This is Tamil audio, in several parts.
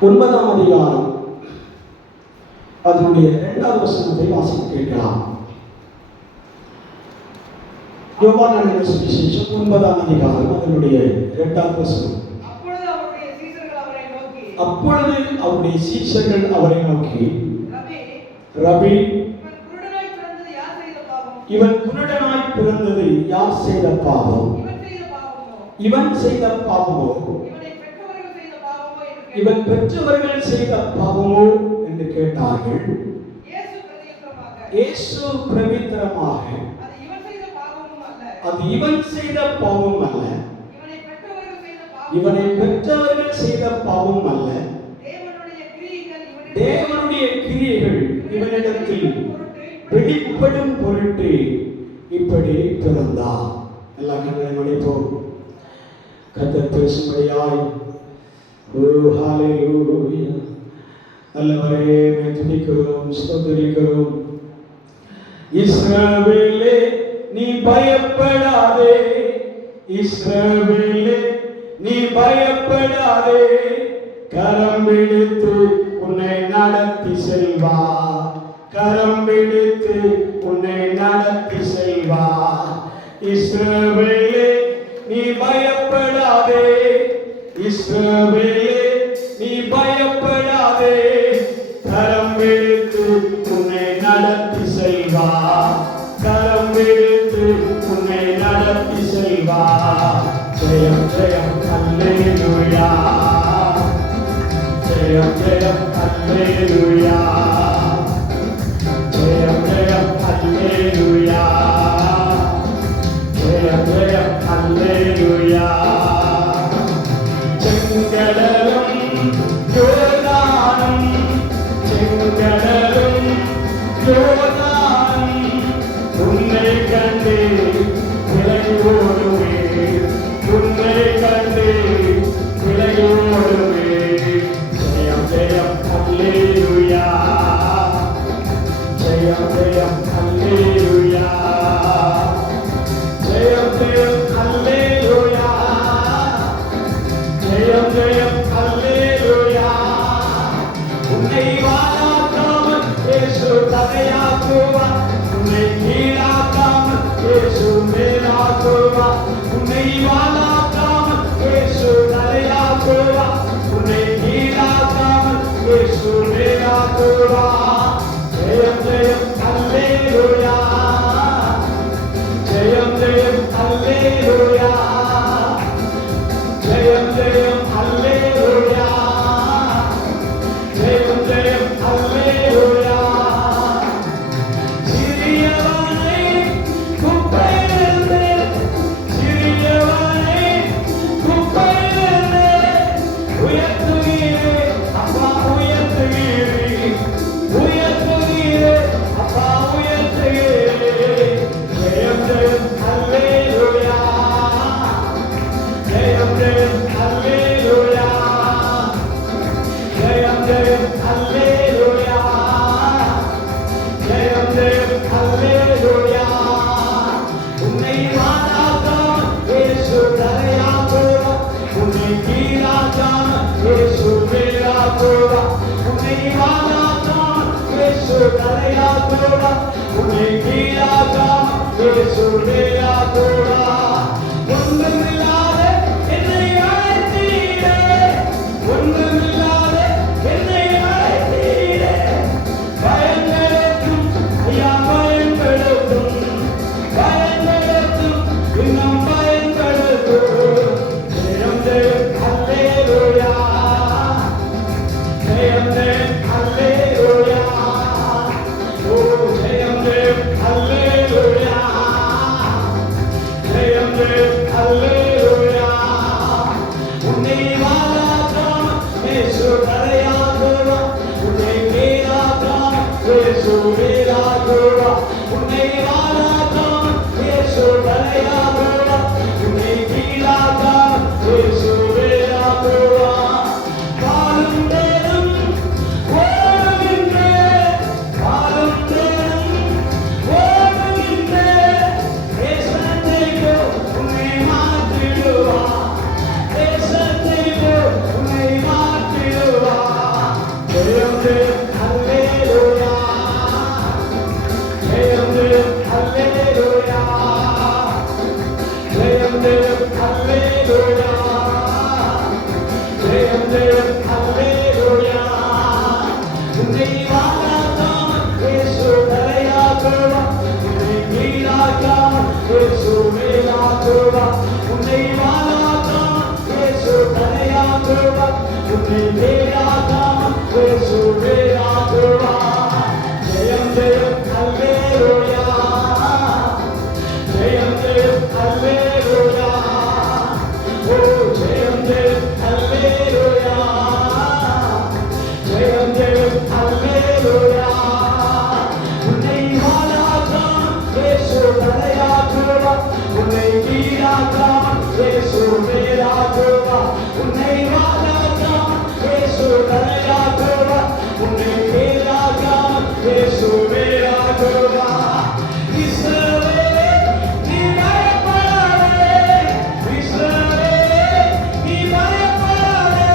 9ஆம் அதிகாரம் அதனுடைய 2வது வசனத்தை வாசிக்க கேட்கலாம். யோவான் எழுதின சுவிசேஷம் 9ஆம் அதிகாரம் அதனுடைய 2வது வசனம். அப்பொழுது அவருடைய சீஷர்கள் அவரை நோக்கி, ரபி, இவன் குருடனாய் பிறந்தது யார் செய்த பாவம்? இவன் செய்த பாவமோ இவன் பெற்றவர்கள் செய்த பாவமோ என்று கேட்டார்கள். இயேசு பிரவித்திரமாக, அது இவன் செய்த பாவம் அல்ல, இவனை பெற்றவர்கள் செய்த பாவம் அல்ல, தேவனுடைய கிரியைகள் இவனிடத்தில் வெளிப்படும் பொருட்டு இப்படி பிறந்தார். எல்லாம் கண்களை மணிப்போம். கர்த்தர் பேசும்படியாய். ஹalleluya. நல்லவரே, துதிக்கிறோம், ஸ்தோத்திரிக்கிறோம். இஸ்ரவேலே நீ பயப்படாதே, இஸ்ரவேலே நீ பயப்படாதே, கரம் பிடித்து உன்னை நடத்தி செல்வார், கரம் பிடித்து உன்னை நடத்தி செல்வார். இஸ்ரவேலே நீ பயப்படாதே, இஸ்ரவேலே நீ பயப்படாதே, கரம் பிடித்து உன்னை நடத்தி செல்வார், கரம் பிடித்து உன்னை நடத்தி செல்வார். ஜெயம் ஜெயம் அல்லேலூயா, ஜெயம் ஜெயம் அல்லேலூயா, ஜெயம் ஜெயம் அல்லேலூயா, ஜெயம் ஜெயம் அல்லேலூயா. செங்கடலும் யோர்தானும், செங்கடலும் யோர்தானும் உன்னை கண்டு விலகி ஓடுவே, உன்னை கண்டு விலகி ஓடுவே. ஜெயம் ஜெயம் அல்லேலூயா, ஜெயம் ஜெயம் அல்லேலூயா, ஜெயம் ஜெயம் அல்லேலூயா, ஜெயம் ஜெயம் அல்லேலூயா. உன்னை வாழாக்காமல் இயேசு தகையாக்குவார், உன்னை கீழாக்காமல் இயேசு மேலாக்குவார், உன்னை வாழாக்காமல் இயேசு தலையாக்குவார், உன்னை கீழாக்காமல் இயேசு மேலாக்குவார். ஜெயம் ஜெயம் அல்லேலூயா, ஜெயம் ஜெயம் அல்லேலூயா, ஜெயம் ஜெயம் அல்லேலூயா, ஜெயம் ஜெயம் அல்லேலூயா. சிறியவனை குப்பையிலிருந்து, சிறியவனை குப்பையிலிருந்து உயர்த்துவீரே அப்பா, உயர்த்துவீரே, உயர்த்துவீரே அப்பா, உயர்த்துவீரே. ஜெயம் ஜெயம் அல்லேலூயா, ஜெயம் ஜெயம் அல்லேலூயா, ஜெயம் ஜெயம் அல்லேலூயா, ஜெயம் ஜெயம் அல்லேலூயா. உன்னை வாழாக்காமல் இயேசு தலையாக்குவார், உன்னை கீழாக்காமல் இயேசு மேலாக்குவார், உன்னை வாழாக்காமல் இயேசு தலையாக்குவார், உன்னை கீழாக்காமல் இயேசு மேலாக்குவார். ஒன்றுமில்லாத என்னை அழைத்தீரே, ஒன்றுமில்லாத என்னை அழைத்தீரே, பயன்படுத்தும் ஐயா, பயன்படுத்தும், பயன்படுத்தும், இன்னும் பயன்படுத்தும். ஜெயம் ஜெயம் அல்லேலூயா, ஜெயம் ஜெயம் அல்லேலூயா, ஓ ஜெயம் ஜெயம் அல்லேலூயா, ஜெயம் உன்னை வேறாக்காமல் இயேசு வேறாக்குவார். ஜெயம் ஜெயம் அல்லேலூயா, ஜெயம் ஜெயம் அல்லேலூயா, ஓ ஜெயம் ஜெயம் அல்லேலூயா, ஜெயம் ஜெயம் அல்லேலூயா. உன்னை வாழாக்காமல் இயேசு தலையாக்குவார், உன்னை வீழாக்காமல் இயேசு வேறாக்குவார். உன்னை வாழாக்காமல் இயேசு தலையாக்குவார், உன்னை வீழாக்காமல் இயேசு வேறாக்குவார். இஸ்ரவேலே நீ பயப்படாதே, இஸ்ரவேலே நீ பயப்படாதே,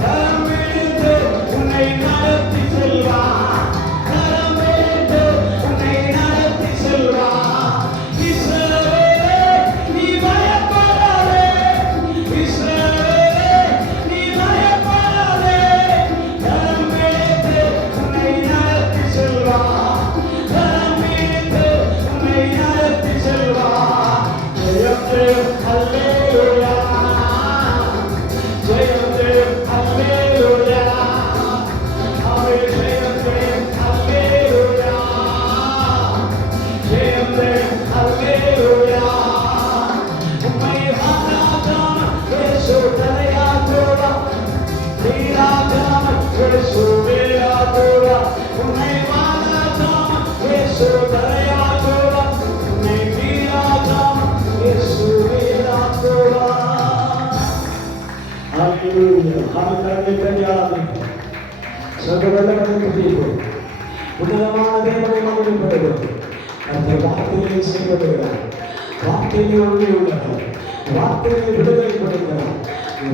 கரம் பிடித்து உன்னை நடத்தி செல்வார், கரம் பிடித்து உன்னை நடத்தி செல்வார். இஸ்ரவேலே நீ பயப்படாதே, இஸ்ரவேலே நீ பயப்படாதே, கரம் பிடித்து உன்னை நடத்தி செல்வார், கரம் பிடித்து உன்னை நடத்தி செல்வார். ஜெயம் ஜெயம் அல்லேலூயா, ஜெயம் ஜெயம் அல்லேலூயா, ஆமே ஜெயம் ஜெயம் அல்லேலூயா, ஜெயம் ஜெயம் அல்லேலூயா. உம்மை வாழாக்காமல் இயேசு தலையாக்குவார், வீழாக்காமல் இயேசு வேறாக்குவார். உன்னை வாழாக்காமல் இயேசு தலையாக்குவார், உன்னை வீழாக்காமல் இயேசு வேறாக்குவார். ஹalleluya. ஹalleluya. சர்வவல்லவனை துதிப்போம். உன்னதமான தேவனை மகிமைப்படுத்துவோம். கர்த்தர் வார்த்தையை செய்வதுகிறார், வார்த்தையை உண்மையுள்ளவர், வார்த்தையை விடுதலை கொடுக்கிறார்.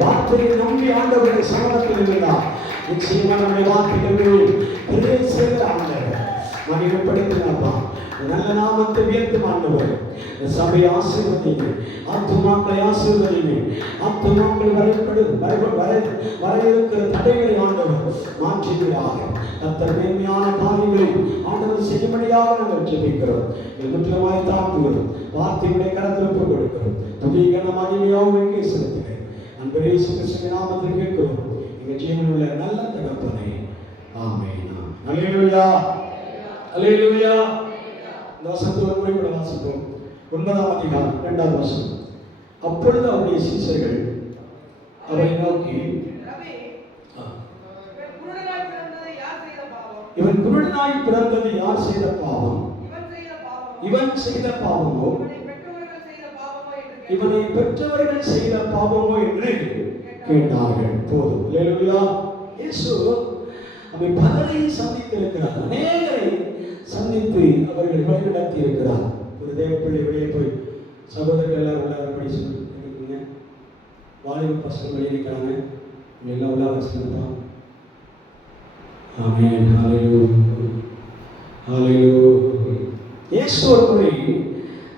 வார்த்தையை நம்பி ஆண்டவருடைய சமூகத்தில் இருந்தார். நிச்சயமாக நம்முடைய வார்த்தைகள் பெரிய செய்கிற ஆண்டவர் மகிமைப்படுத்தினாப்பா. நல்ல நாமத்தை உயர்த்தும் ஆண்டவர். சபையை ஆசீர்வதிங்க, ஆத்துமாக்களை ஆசீர்வதிங்க, ஆத்துமாக்கள் வரையிருக்கிற தடைகளை ஆண்டவர் மாற்றுகிறார். கர்த்தர் மேன்மையான காரியங்களை ஆண்டவர் செய்யும்படியாக நாங்கள் ஜெபிக்கிறோம். முற்றிலுமாய் தாழ்த்துகிறோம், வார்த்தையுடைய கரத்தில் ஒப்புக் கொடுக்கிறோம். துதிகன மகிமையோடு செலுத்துகிறேன். அன்பரே இயேசு கிறிஸ்துவின் நாமத்தில் கேட்கிறோம் எங்கள் ஜீவனுள்ள நல்ல தகப்பனே, ஆமென். அல்லேலூயா, அல்லேலூயா. இந்த வசனத்தை ஒரு முறை கூட வாசிப்போம். 9ஆம் அதிகாரம் 2ஆம் வசனம். அப்பொழுது அவருடைய சீஷர்கள் அவரை நோக்கி, இவன் குருடனாய் பிறந்தது யார் செய்த பாவம்? இவன் செய்த பாவமோ, இவனை பெற்றவர்கள் செய்த பாவமோ என்று கேட்டார்கள். போதும். அல்லேலூயா. இயேசு அவை பலரை சந்தித்திருக்கிறார், அநேகரை சந்தித்து அவர்கள் வழிநடத்தி இருக்கிறார். ஒரு தேவ பிள்ளை வெளியே போய் சகோதரர்கள் எல்லாரும் உள்ளாரப்படி சொல்லிருக்கீங்க, வாலிப பசங்க வெளியே நிற்கிறாங்க, எல்லாம் உள்ளார சொல்லுதான். ஆமென். ஹalleluya, ஹalleluya. இயேசு ஒரு முறை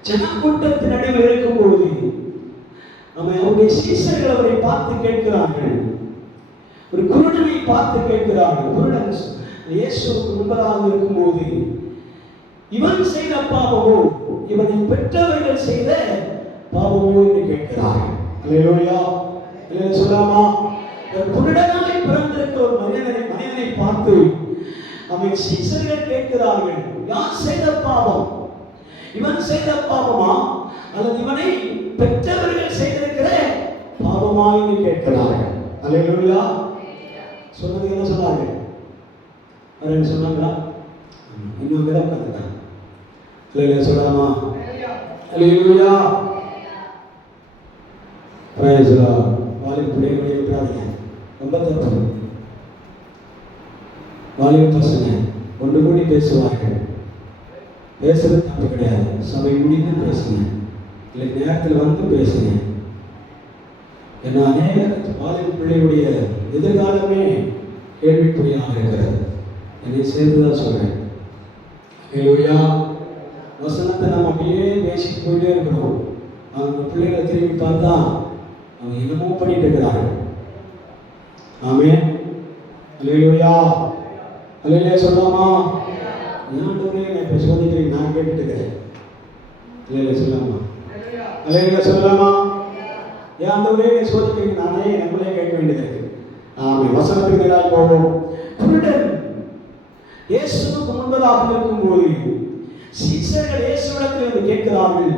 ஜனக்கூட்டத்தின் நடுவில் இருக்கும்போது அவருடைய சீஷர்கள் அவரை பார்த்து கேட்கிறார்கள், ஒரு குருடனை பார்த்து கேட்கிறார்கள். குருடன் இயேசுவுக்கு முன்பதாக இருக்கும்போது இவன் செய்த பாவமோ, இவனை பெற்றவர்கள் செய்த பாவமோ என்று கேட்கிறார்கள். அல்லேலூயா. சொல்லாமா? குருடனாய் பிறந்திருக்கிற ஒரு மனிதனை பார்த்து அவன் சீஷர்கள் கேட்கிறார்கள், யார் செய்த பாவம்? இவன் செய்த பாவமா அல்லது இவனை பெற்றவர்கள் செய்திருக்கிற பாவமா என்று கேட்கிறார்கள். அல்லேலூயா. சொன்னது என்ன சொன்னாங்க? அவர்கள் சொன்னாங்களா? இன்னும் விட உட்காந்துட்டாங்க. அல்லேலூயா சொல்லாமா? அல்லேலூயா. Praise the lord. வாலிப பிள்ளைகளை விட்டுறாதீங்க, ரொம்ப தப்பு. வாலிப பசங்க ஒன்று கூடி பேசுவார்கள், பேசுறது தப்பு கிடையாது. சபை முடிந்து பேசுங்க, இல்லை நேரத்தில் வந்து பேசுங்க. ஏன்னா அநேக வாலிப பிள்ளையுடைய எதிர்காலமே கேள்விக்குறியாக இருக்கிறது. என்னை சேர்த்துதான் சொல்றேன். அல்லேலூயா. வசனத்தை நம்ம அப்படியே பேசிட்டு போயிட்டே இருக்கிறோம். அவங்க பிள்ளைகளை திரும்பி பார்த்தா அவங்க என்னமோ பண்ணிட்டு இருக்கிறார்கள். ஆமென். அல்லேலூயா. அல்லேலூயா சொல்லாமா? நான் இப்போ சோதிக்கிறேன், நான் கேட்டுட்டு இருக்கிறேன். அல்லேலூயா சொல்லாமா? அல்லேலூயா சொல்லாமா? ஏன் அந்த உரையை சோதிக்கிறீங்க? நானே நம்மளே கேட்க வேண்டியது இருக்கு. ஆமென். வசனத்துக்கு நேராக போவோம். குருடன் இயேசுவுக்கு முன்பதாக இருக்கும்போது சீசர்கள் இயேசுவிடத்தில் இருந்து கேட்கிறார்கள்,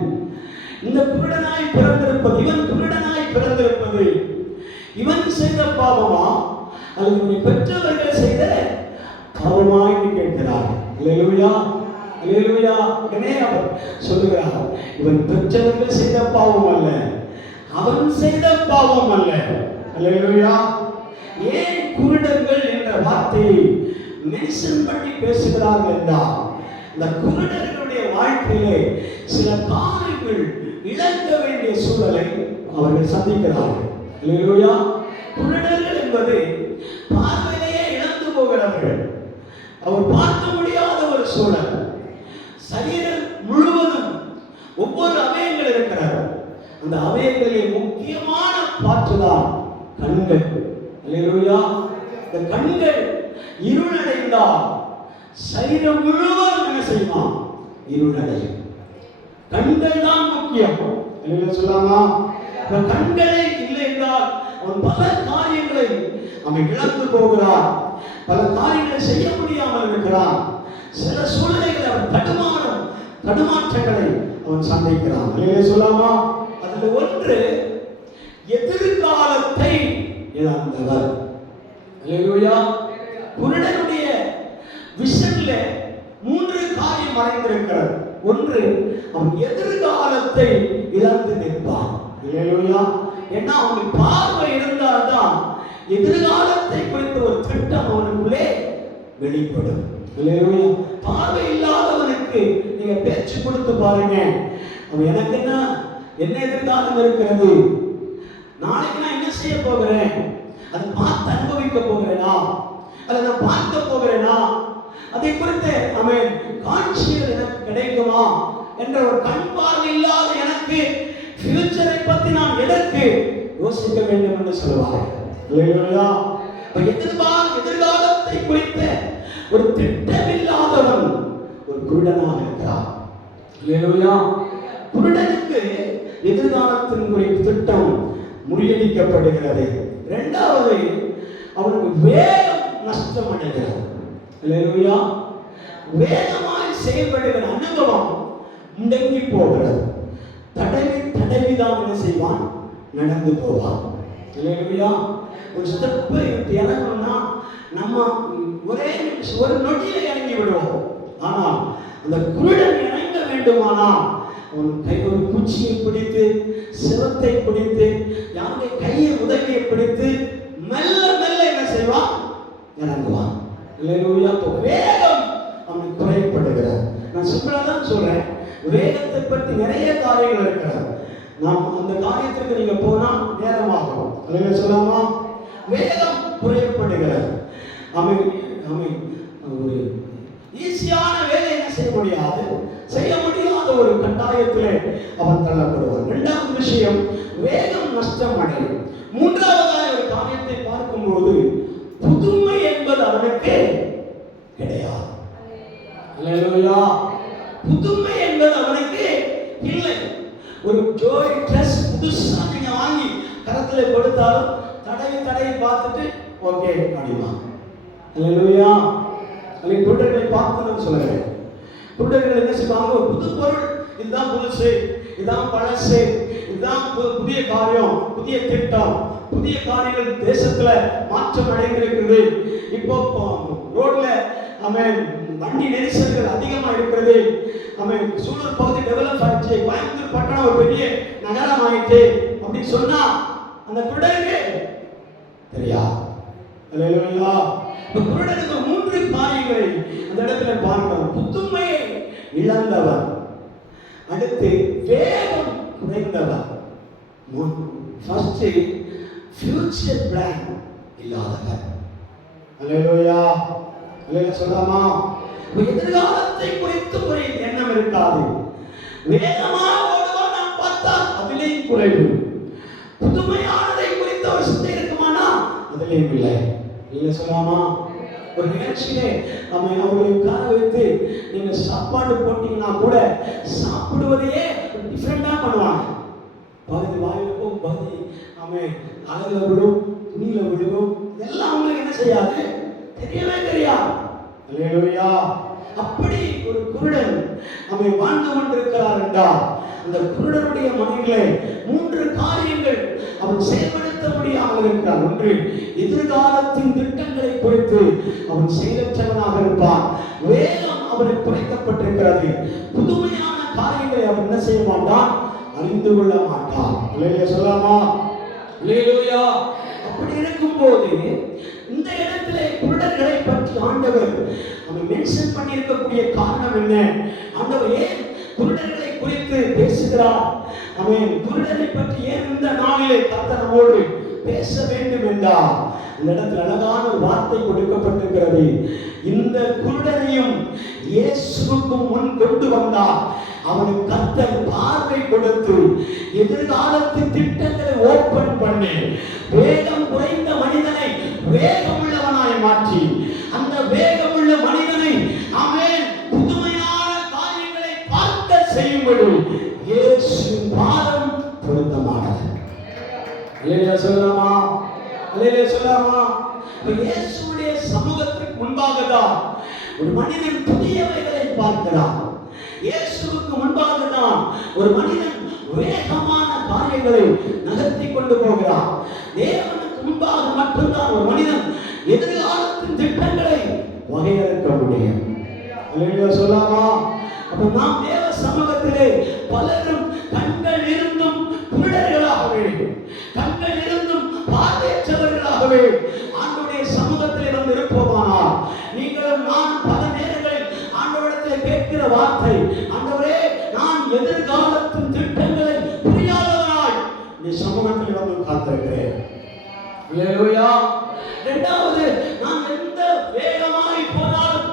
இந்த குருடனாய் பிறந்திருப்பது, இவன் குருடனாய் பிறந்திருப்பது இவன் செய்த பாவமா அல்லது இவனை பெற்றவர்கள் செய்த பாவமா என்று கேட்கிறார்கள். அல்லேலூயா, அல்லேலூயா. உடனே அவர் சொல்லுகிறார், இவன் பெற்றவர்கள் செய்த பாவம் அல்ல, அவன் செய்த பாவம் அல்ல. அல்லேலூயா. ஏன் குருடர்கள் என்ற வார்த்தையை மென்ஷன் பண்ணி பேசுகிறார்கள் என்றால், இந்த குருடர்களுடைய வாழ்க்கையிலே சில காரியங்கள் இழக்க வேண்டிய சூழலை அவர்கள் சந்திக்கிறார்கள். அல்லேலூயா. குருடர்கள் என்பது பார்வையிலேயே இழந்து போகிறவர்கள். அவர் பார்க்க முடியாத ஒரு சூழல். சரீரம் முழுவதும் ஒவ்வொரு அவயங்கள் இருக்கிறார். அந்த அவயங்களிலே முக்கியமான பாற்றுதான் கண்கள். அல்லேலூயா. இந்த கண்கள் இருளடைந்தால் சரீரம் முழுவதும் என்ன செய்யுமா? இருளடையும். கண்கள் தான் முக்கியம். சொல்லாமா? கண்களை இல்லை என்றால் அவன் பல காரியங்களை அவன் இழந்து போகிறான், பல காரியங்களை செய்ய முடியாமல் இருக்கிறான். சில சூழ்நிலைகளை அவன் தடுமாற்றங்களை அவன் சந்திக்கிறான். சொல்லாமா? அதுல ஒன்று எதிர்காலத்தை இழந்தவர். குருடனுடைய விஷன்ல 3 காரியம் மறைந்திருக்கிறது. ஒன்று, அவன் எதிர்காலத்தை இழந்து நிற்பான். ஏன்னா அவனுக்கு பார்வை இருந்தால்தான் எதிர்காலத்தை குறித்த ஒரு திட்டம் அவனுக்குள்ளே வெளிப்படும். பார்வை இல்லாதவனுக்கு நீங்க பேச்சு கொடுத்து பாருங்க, அவன் எனக்கு என்ன எதிர்காலம் இருக்கிறது, நாளைக்கு நான் என்ன செய்ய போகிறேன், அதை பார்த்து அனுபவிக்க போகிறேனா, அதை நான் பார்க்க போகிறேனா, அதை குறித்து அவன் காட்சிகள் எனக்கு கிடைக்குமா என்ற ஒரு கண் பார்வை இல்லாத எனக்கு ஃபியூச்சரை பற்றி நான் எதற்கு யோசிக்க வேண்டும் என்று சொல்லுவார். எதிர்காலத்தை குறித்த ஒரு திட்டமில்லாதவன் ஒரு குருடனாக இருக்கிறான். குருடனுக்கு எதிர்காலத்தின் குறித்த திட்டம் முறியடிக்கப்படுகிறது. இரண்டாவது, அவனுக்கு வேகம் நஷ்டம் அடைகிறது. வேகமாய் செயல்படுகிற அனுபவம் முடங்கி போகிறது. தடவிதான் என்ன செய்வான்? நடந்து போவான். ஒரு ஸ்டெப் இறங்கணும்னா நம்ம ஒரு நொடியில இறங்கி விடுவோம். ஆனால் அந்த குருடன் இறங்க வேண்டுமானால் அவன் கை ஒரு குச்சியை பிடித்து, சிரத்தை பிடித்து, யாருடைய கையை உதவியை பிடித்து மெல்ல மெல்ல என்ன செய்வான்? இறங்குவான். வேகம் அவனுக்கு குறைப்படுகிறார். நான் சிம்பிளாதான் சொல்றேன், வேகத்தை பற்றி நிறைய காரியங்கள் இருக்கிறார். நாம் அந்த காரியத்திற்கு நீங்க போனா நேரமாகும். அல்ல சொல்லாமா? வேகம் குறையப்படுகிறது. ஒரு ஈஸியான வேலை என்ன செய்ய முடியாது, செய்ய முடியாத ஒரு கட்டாயத்திலே அவன் தள்ளப்படுவான். இரண்டாவது விஷயம், வேகம் நஷ்டம் அடையும். மூன்றாவதாக ஒரு காரியத்தை பார்க்கும்போது புதுமை என்பது அவனுக்கு கிடையாது. புதுமை என்பது அவனுக்கு இல்லை. ஒரு ஜோடி ட்ரெஸ் புதுசா நீங்க வாங்கி கரத்துல கொடுத்தாலும் தடவி பார்த்துட்டு ஓகே அப்படிமா. அல்லேலூயா. அல்லது குருடர்களை பார்த்து சொல்லுறேன். குருடர்கள் என்ன செய்வாங்க? ஒரு புது பொருள், இதுதான் புதுசு, இதுதான் பழசு, இதுதான் புதிய காரியம், புதிய திட்டம், புதிய காரியங்கள் தேசத்துல மாற்றம் அடைந்திருக்கிறது. இப்போ ரோட்ல வண்டி நெரிசல்கள் அதிகமா இருக்கிறது. சூழல் பகுதி டெவலப் ஆயிடுச்சு, கோயம்புத்தூர் பட்டணம் ஒரு பெரிய நகரம் ஆயிட்டு அப்படின்னு சொன்னா அந்த குருடனுக்கு தெரியா. குருடனுக்கு 3 காரியங்களை அந்த இடத்துல பார்க்கிறோம். புதுமையை இழந்தவர், அடுத்து வேகம் குறைந்தவர், ஃபர்ஸ்ட் ஃபியூச்சர் பிளான் இல்லாதவர். அல்லேலூயா. அல்லேலூயா சொல்லாமா? எதிர்காலத்தை குறித்து ஒரு எண்ணம் இருக்காது. வேகமாக ஓடுவான், நாம் பார்த்தா அதிலேயும் குறைவு. புதுமையானதை குறித்த ஒரு சிந்தை இருக்குமானா அதிலேயும் இல்லை. இல்லை சொல்லாமா? ஒரு நிகழ்ச்சியிலே நம்ம அவர்களை உட்கார வைத்து நீங்க சாப்பாடு போட்டீங்கன்னா கூட சாப்பிடுவதையே டிஃப்ரெண்டா பண்ணுவாங்க. பகுதி வாயில போகும், பகுதி அழகுல விழும், துணியில விழுகும், செய்யாது, தெரியவே தெரியாது. அல்லேலூயா. அப்படி ஒரு குருடன் அவன் வாழ்ந்து கொண்டிருக்கிறார் என்றால் அந்த குருடனுடைய மனதிலே 3 காரியங்கள் அவன் செயல்படுத்த முடியாமல் இருக்கிறான். ஒன்று, எதிர்காலத்தின் திட்டங்களை குறித்து அவன் செயலற்றவனாக இருப்பான். வேகம் அவனுக்கு குறைக்கப்பட்டிருக்கிறது. புதுமையான காரியங்களை அவன் என்ன செய்ய மாட்டான், அறிந்து கொள்ள மாட்டான். அல்லேலூயா சொல்லாமா? அல்லேலூயா. அப்படி இருக்கும்போது இந்த இடத்திலே குருடர்களை பற்றி ஆண்டவர் அவன் மென்ஷன் பண்ணி இருக்கக்கூடிய காரணம் என்ன? ஆண்டவர் ஏன் குருடர்களை குறித்து பேசுகிறார்? அவன் குருடரை பற்றி ஏன் இந்த நாளிலே கர்த்தர் நம்மோடு பேச வேண்டும் என்றால் இந்த இடத்துல அழகான ஒரு வார்த்தை கொடுக்கப்பட்டிருக்கிறது. இந்த குருடனையும் இயேசுவுக்கு முன் கொண்டு வந்தார். அவனுக்கு கர்த்தர் பார்வை கொடுத்து எதிர்காலத்தின் திட்டங்களை ஓபன் பண்ணி வேகம் குறைந்த மனிதனை வேகமுள்ளவனாய் மாற்றி அந்த வேகமுள்ள மனிதனை அவன் புதுமையான காரியங்களை பார்க்க செய்யும்படி இயேசுவின் பாதம் பொருத்தமானது. அல்லேலூயா சொல்லலாமா? அல்லேலூயா சொல்லலாமா? இயேசுவுடைய சமூகத்திற்கு முன்பாக தான் ஒரு மனிதன் புதியவைகளை பார்க்கிறான். இயேசுவுக்கு முன்பாக தான் ஒரு மனிதன் வேகமான காரியங்களை நகர்த்தி கொண்டு போகிறான். தேவனுக்கு முன்பாக மட்டும்தான் ஒரு மனிதன் எதிர்காலத்தின் திட்டங்களை வகையறுக்க முடியும். அல்லேலூயா சொல்லாமா? அப்ப நாம் தேவ சமூகத்திலே பலரும் கண்கள் இருந்தும் குருடர்களாகவே, கண்கள் இருந்தும் பார்வையற்றவர்களாகவே ஆண்டவருடைய சமூகத்திலே வந்து இருப்போமானால் நீங்களும் நான் பல நேரங்களில் ஆண்டவரிடத்தில் கேட்கிற வார்த்தை, ஆண்டவரே நான் எதிர்காலத்தின் திட்டங்களை புரியாதவனாய் இந்த சமூகத்தில் வந்து காத்திருக்கிறேன். அல்லேலூயா. இரண்டாவது, நான் எந்த வேகமாய் போனாலும்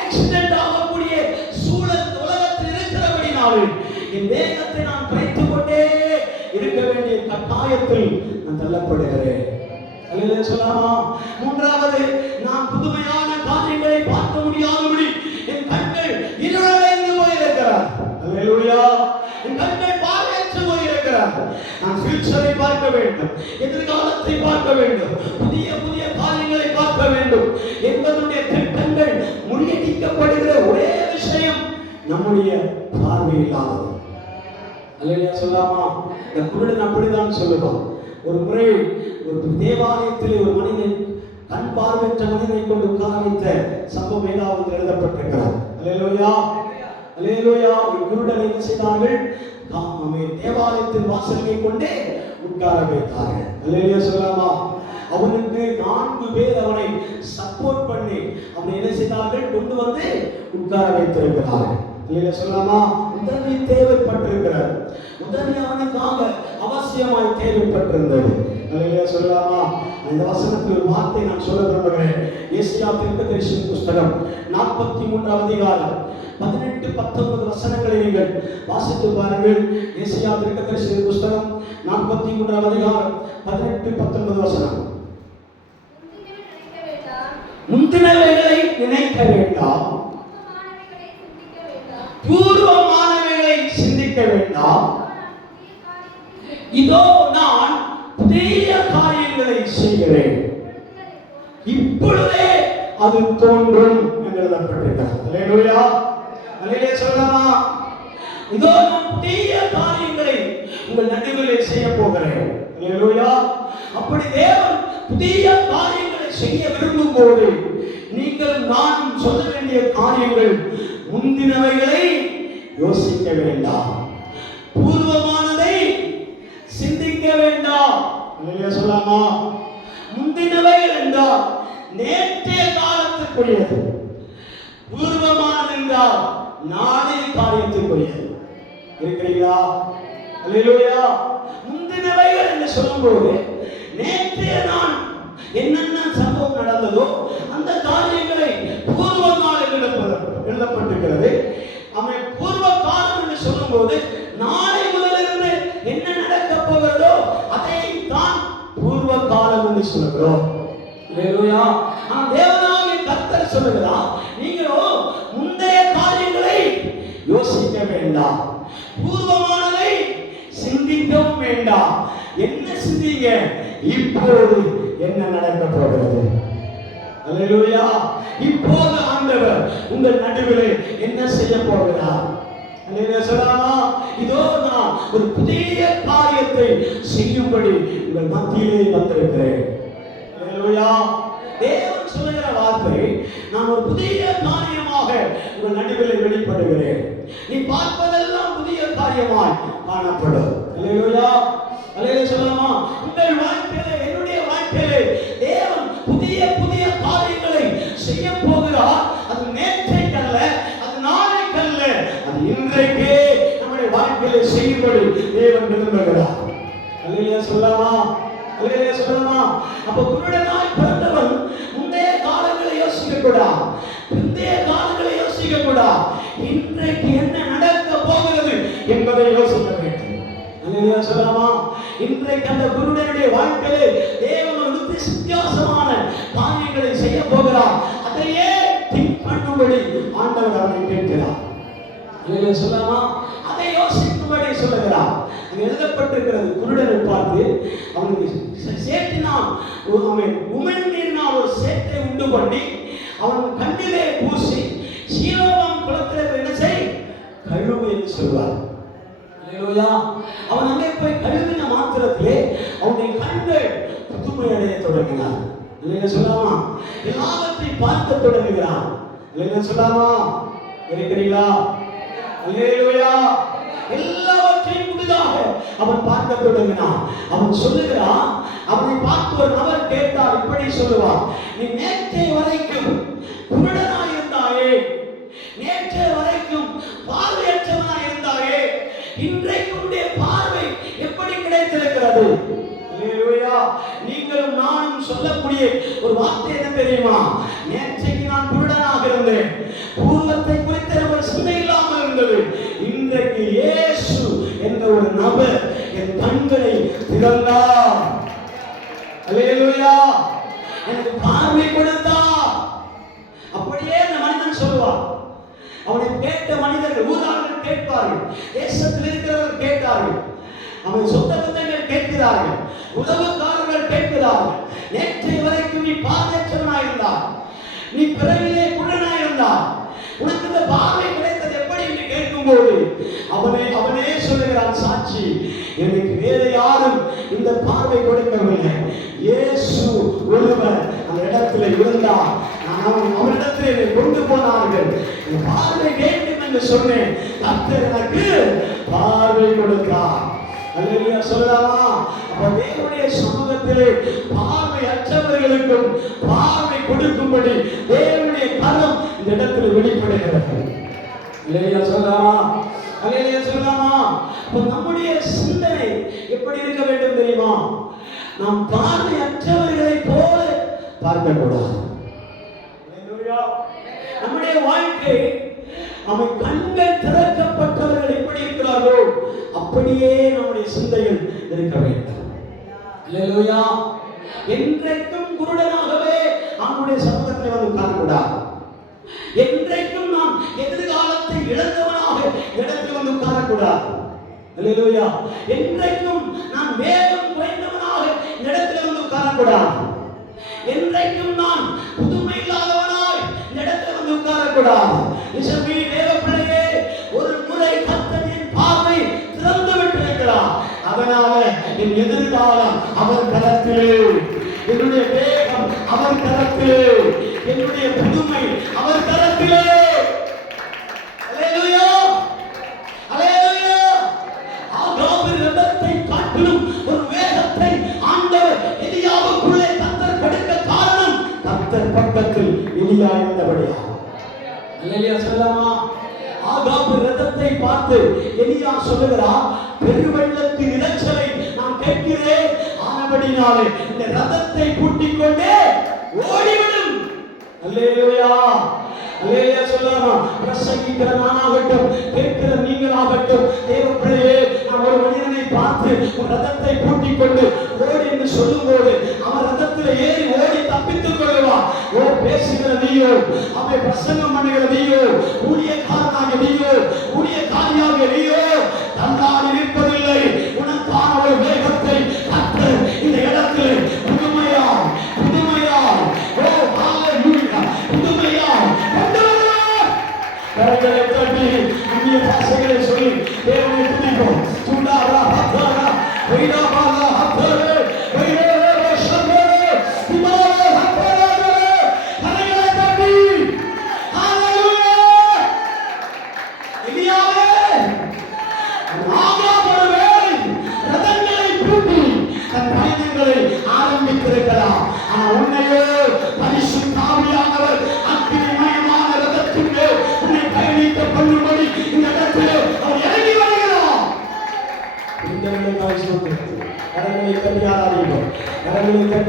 ஆக்சிடென்ட் ஆகக்கூடிய சூழல் உலகத்தில் இருக்கிறபடினாலும் என் வேகத்தை நான் குறைத்துக் கொண்டே இருக்க வேண்டிய கட்டாயத்தில் நான் தள்ளப்படுகிறேன். அல்லேலூயா சொல்லாமா? மூன்றாவது, நான் புதுமையான காரியங்களை பார்க்க முடியாதபடி என் கண்கள் இருளடைந்து போயிருக்கிறார். அல்லேலூயா. என் கண்கள் பார்வையற்று போயிருக்கிறார். நான் ஃபியூச்சரை பார்க்க வேண்டும், எதிர்காலத்தை பார்க்க வேண்டும், புதிய புதிய காரியங்களை பார்க்க வேண்டும் என்பதனுடைய திட்டங்கள் முறியடிக்கப்படுகிற ஒரே விஷயம் நம்முடைய பார்வை இல்லாதது. அல்லேலூயா சொல்லாமா? இந்த குருடன் அப்படிதான் சொல்லுவான். ஒரு முறை ஒரு தேவாலயத்தில் ஒரு மனிதன் கண் பார்வையற்ற மனிதனை கொண்டு உட்கார வைத்த சம்பவம் ஏதாவது எழுதப்பட்டிருக்கிறார். அல்லேலூயா. அல்லேலூயா. ஒரு குருடனை என்ன செய்தார்கள்? தேவாலயத்தின் வாசலை கொண்டே உட்கார வைத்தார்கள். அல்லேலூயா சொல்லாமா? அவனுக்கு 4 பேர் அவனை சப்போர்ட் பண்ணி அவனை என்ன செய்தார்கள்? கொண்டு வந்து உட்கார வைத்திருக்கிறார்கள். அல்லேலூயா சொல்லாமா? உதவி தேவைப்பட்டிருக்கிறது. உதவி அவனுக்காக அவசியமாய் தேவைப்பட்டிருந்தது. அல்லேலூயா சொல்லாமா? இந்த வசனத்தில் ஒரு வார்த்தை நான் சொல்ல விரும்புகிறேன். ஏசாயா தீர்க்கதரிசியின் புஸ்தகம் 43 அதிகாரம் 18-19 வசனங்களை நீங்கள் வாசித்து பாருங்கள். ஏசாயா தீர்க்கதரிசியின் புஸ்தகம் 43 அதிகாரம் 18-19 வசனம். முந்தினவைகளை நினைக்க வேண்டாம், பூர்வமானவைகளை சிந்திக்க வேண்டாம், இதோ நான் புதிய காரியங்களை செய்கிறேன், இப்பொழுதே அது தோன்றும் என்று எழுதப்பட்டிருக்கிறது. அல்லேலூயா. அல்லேலூயா சொல்லலாமா? இதோ நான் புதிய காரியங்களை உங்கள் நடுவிலே செய்ய போகிறேன். அல்லேலூயா. அப்படி தேவன் புதிய காரியங்களை செய்ய விரும்பும் போது நீங்கள் நான் சொல்ல வேண்டிய காரியங்கள் முந்தினவைகளை யோசிக்க வேண்டாம், பூர்வமானதை சிந்திக்க வேண்டாம். அல்லேலூயா சொல்லாமா? முந்தினவைகள் என்றால் நேற்றைய காலத்துக்குரியது, பூர்வமானது என்றால் நாளைய காரியத்துக்குரியது. இருக்கிறீங்களா? அல்லேலூயா. முந்தினவைகள் என்று சொல்லும்போது நேற்றைய நாள் என்னென்ன சம்பவம் நடந்ததோ அந்த காரியங்களை பூர்வ காலம் எழுதப்பட்டிருக்கிறது. அவன் பூர்வ காலம் என்று சொல்லும்போது நாளை முதலிருந்து என்ன நடக்க போகிறதோ அதை தான் பூர்வ காலம் என்று சொல்லுகிறோம். அல்லேலூயா. ஆனால் தேவனாகிய கர்த்தர் சொல்லுகிறார், நீங்களோ முந்தைய காரியங்களை யோசிக்க வேண்டாம், பூர்வமானதை சிந்திக்கவும் வேண்டாம். என்ன சிந்திங்க? இப்போது என்ன நடக்க போகிறது? அல்லேலூயா. இப்போது ஆண்டவர் உங்கள் நடுவிலே என்ன செய்ய போகிறார்? அல்லேலூயா சொல்லலாமா? இதோ நான் ஒரு புதிய காரியத்தை செய்யும்படி உங்கள் மத்தியிலே வந்திருக்கிறேன். அல்லேலூயா. தேவன் சொல்லுகிற வார்த்தை, நான் ஒரு புதிய காரியமாக உங்கள் நடுவிலே வெளிப்படுகிறேன். நீ பார்ப்பதெல்லாம் புதிய காரியமாய் காணப்படும். அல்லேலூயா. அல்லேலூயா சொல்லலாமா? உங்கள் வாழ்க்கையிலே, என்னுடைய வாழ்க்கையிலே தேவன் புதிய புதிய காரியங்களை செய்ய போகிறார். அது நேற்றைக்கல்ல, அது நாளைக்கல்ல, அது இன்றைக்கே நம்முடைய வாழ்க்கையிலே செய்யும்படி தேவன் விரும்புகிறார். அல்லேலூயா சொல்லலாமா? அல்லேலூயா சொல்லலாமா? அப்ப குருடனாய் பிறந்தவன் முந்தைய காலங்களை யோசிக்க கூடாது, பிந்தைய காலங்களை யோசிக்க கூடாது, இன்றைக்கு என்ன நடக்க போகிறது என்பதை யோசிக்க வேண்டும். அல்லேலூயா சொல்லலாமா? இன்றைக்கு அந்த குருடனுடைய வாழ்க்கையிலே தேவன் ஒரு வித்தியாசமான காரியங்களை செய்ய போகிறார். அதையே திங்க் பண்ணும்படி ஆண்டவர் அவனை கேட்கிறார். அல்லேலூயா சொல்லலாமா? அதை யோசிக்கும்படி சொல்லுகிறார். அங்கே எழுதப்பட்டிருக்கிறது, குருடனை பார்த்து அவனுக்கு சேற்றினால் அவன் உமிழ்நீரினால் ஒரு சேற்றை உண்டு பண்ணி அவன் கண்ணிலே பூசி சீலோவாம் குளத்தில் என்ன செய், கழுவு என்று சொல்வார். அல்லேலூயா. அவன் அங்கே போய் கழுவின மாத்திரத்திலே அவனுடைய கண்கள் புதுமை அடைய தொடங்கினார். இல்லைன்னு சொல்லாமா? எல்லாவற்றையும் பார்க்க தொடங்குகிறான். இல்லைன்னு சொல்லாமா? இருக்கிறீங்களா? அல்லேலூயா. எல்லாவற்றையும் புதிதாக அவன் பார்க்க தொடங்கினான். அவன் சொல்லுகிறான், அவனை பார்த்து ஒரு நபர் கேட்டார், இப்படி சொல்லுவார், நீ நேற்றை வரைக்கும் குருடனாய் இருந்தாயே, நேற்றை வரைக்கும் பார்வையற்றவனாய் இருந்தாயே, இன்றைக்கு உன்னுடைய பார்வை எப்படி கிடைத்திருக்கிறது? அல்லேலூயா. நீங்களும் நானும் சொல்லக்கூடிய ஒரு வார்த்தை என்ன தெரியுமா? நேற்றைக்கு நான் குருடனாக இருந்தேன், பூர்வத்தை குறித்த ஒரு சிந்தை இல்லாமல் இருந்தது, இன்றைக்கு இயேசு என்ற ஒரு நபர் என் கண்களை திறந்தார். அல்லேலூயா. எனக்கு பார்வை கொடுத்தார். அப்படியே அந்த மனிதன் சொல்லுவார். அவனை கேட்ட மனிதர்கள், ஊரார்கள் கேட்பார்கள், தேசத்தில் இருக்கிறவர்கள் கேட்டார்கள், அவன் சொந்த பந்தங்கள் கேட்கிறார்கள், உறவுக்காரர்கள் கேட்கிறார்கள். நேற்றை வரைக்கும் நீ பார்வையற்றவனாய் இருந்தார், நீ பிறவிலே குருடனாய் இருந்தார், உனக்கு இந்த பார்வை கிடைத்தது எப்படி என்று கேட்கும்போது அவனே சொல்லுகிறான் சாட்சி, எனக்கு வேறு யாரும் இந்த பார்வை கொடுக்கவில்லை, இயேசு ஒருவர் அந்த இடத்துல இருந்தார், அவரிடத்தில் என்னை கொண்டு போனார்கள், பார்வை வேண்டும் என்று சொன்னேன், கர்த்தர் எனக்கு பார்வை கொடுத்தார். அல்லேலூயா சொல்லலாமா? அப்ப தேவனுடைய சமூகத்திலே பார்வை அற்றவர்களுக்கும் பார்வை கொடுக்கும்படி தேவனுடைய கரம் இந்த இடத்தில் வெளிப்படுகிறது. அல்லேலூயா சொல்லலாமா? அல்லேலூயா சொல்லலாமா? அப்ப நம்முடைய சிந்தனை எப்படி இருக்க வேண்டும் தெரியுமா? நாம் பார்வை அற்றவர்களை போல பார்க்க கூடாது. நம்முடைய வாழ்க்கை, அவன் கண்கள் திறக்கப்பட்டவர்கள் எப்படி இருக்கிறார்களோ அப்படியே நம்முடைய சிந்தைகள் இருக்க வேண்டும். அல்லேலூயா. என்றைக்கும் குருடனாகவே அவனுடைய சமூகத்தில் வந்து உட்காரக்கூடாது. என்றைக்கும் நாம் எதிர்காலத்தை இழந்தவனாக இடத்தில் வந்து உட்காரக்கூடாது. அல்லேலூயா. என்றைக்கும் நான் வேகம் குறைந்தவனாக இடத்தில் வந்து உட்காரக்கூடாது. என்றைக்கும் நான் புதுமை இல்லாதவனாய் இடத்தில் வந்து உட்காரக்கூடாது. இசை தேவ பிள்ளையே, ஒரு முறை கர்த்தரின் பார்வை திறந்து விட்டிருக்கிறார். அதனால என் எதிர்காலம் அவர் கரத்திலே, என்னுடைய வேகம் அவர் கரத்திலே, என்னுடைய புதுமை அவர் கரத்திலே. அல்லேலூயா. அல்லேலூயா. ஆகாபின் ரதத்தை காட்டிலும் ஒரு வேகத்தை ஆண்டவர் எலியாவுக்குள்ளே கர்த்தர் கொடுக்க காரணம், கர்த்தர் பக்கத்தில் எலியா இருந்தபடியா. அல்லேலூயா சொல்லலாமா? ஆகாபு ரதத்தை பார்த்து எலியா சொல்லுகிறார், பெருவெள்ளத்தின் இரைச்சலை நான் கேட்கிறேன், ஆனபடினாலே இந்த ரதத்தை பூட்டிக் கொண்டே ஓடிவிடும். அல்லேலூயா. அல்லேலூயா சொல்லலாமா? பிரசங்கிக்கிற நானாகட்டும், கேட்கிற நீங்களாகட்டும், தேவ பிள்ளையே, நான் ஒரு மனிதனை பார்த்து ஒரு ரதத்தை பூட்டிக் கொண்டு ஓடி என்று சொல்லும்போது அவன் ரதத்தில் ஏறி ஓடி தப்பித்துக் கொள்வான். ஓ பேசுகிற நீயோ, அவன் பிரசங்கம் பண்ணுகிற நீயோ, ஊழியக்காரனாக நீயோ, ஊழியக்காரியாக நீயோ தன்னாடி நிற்பதில்லை. உனக்கான ஒரு வேகத்தை கர்த்தர் இந்த இடத்தில் புதுமையாய் புதுமையாய், ஓ ஹalleluya,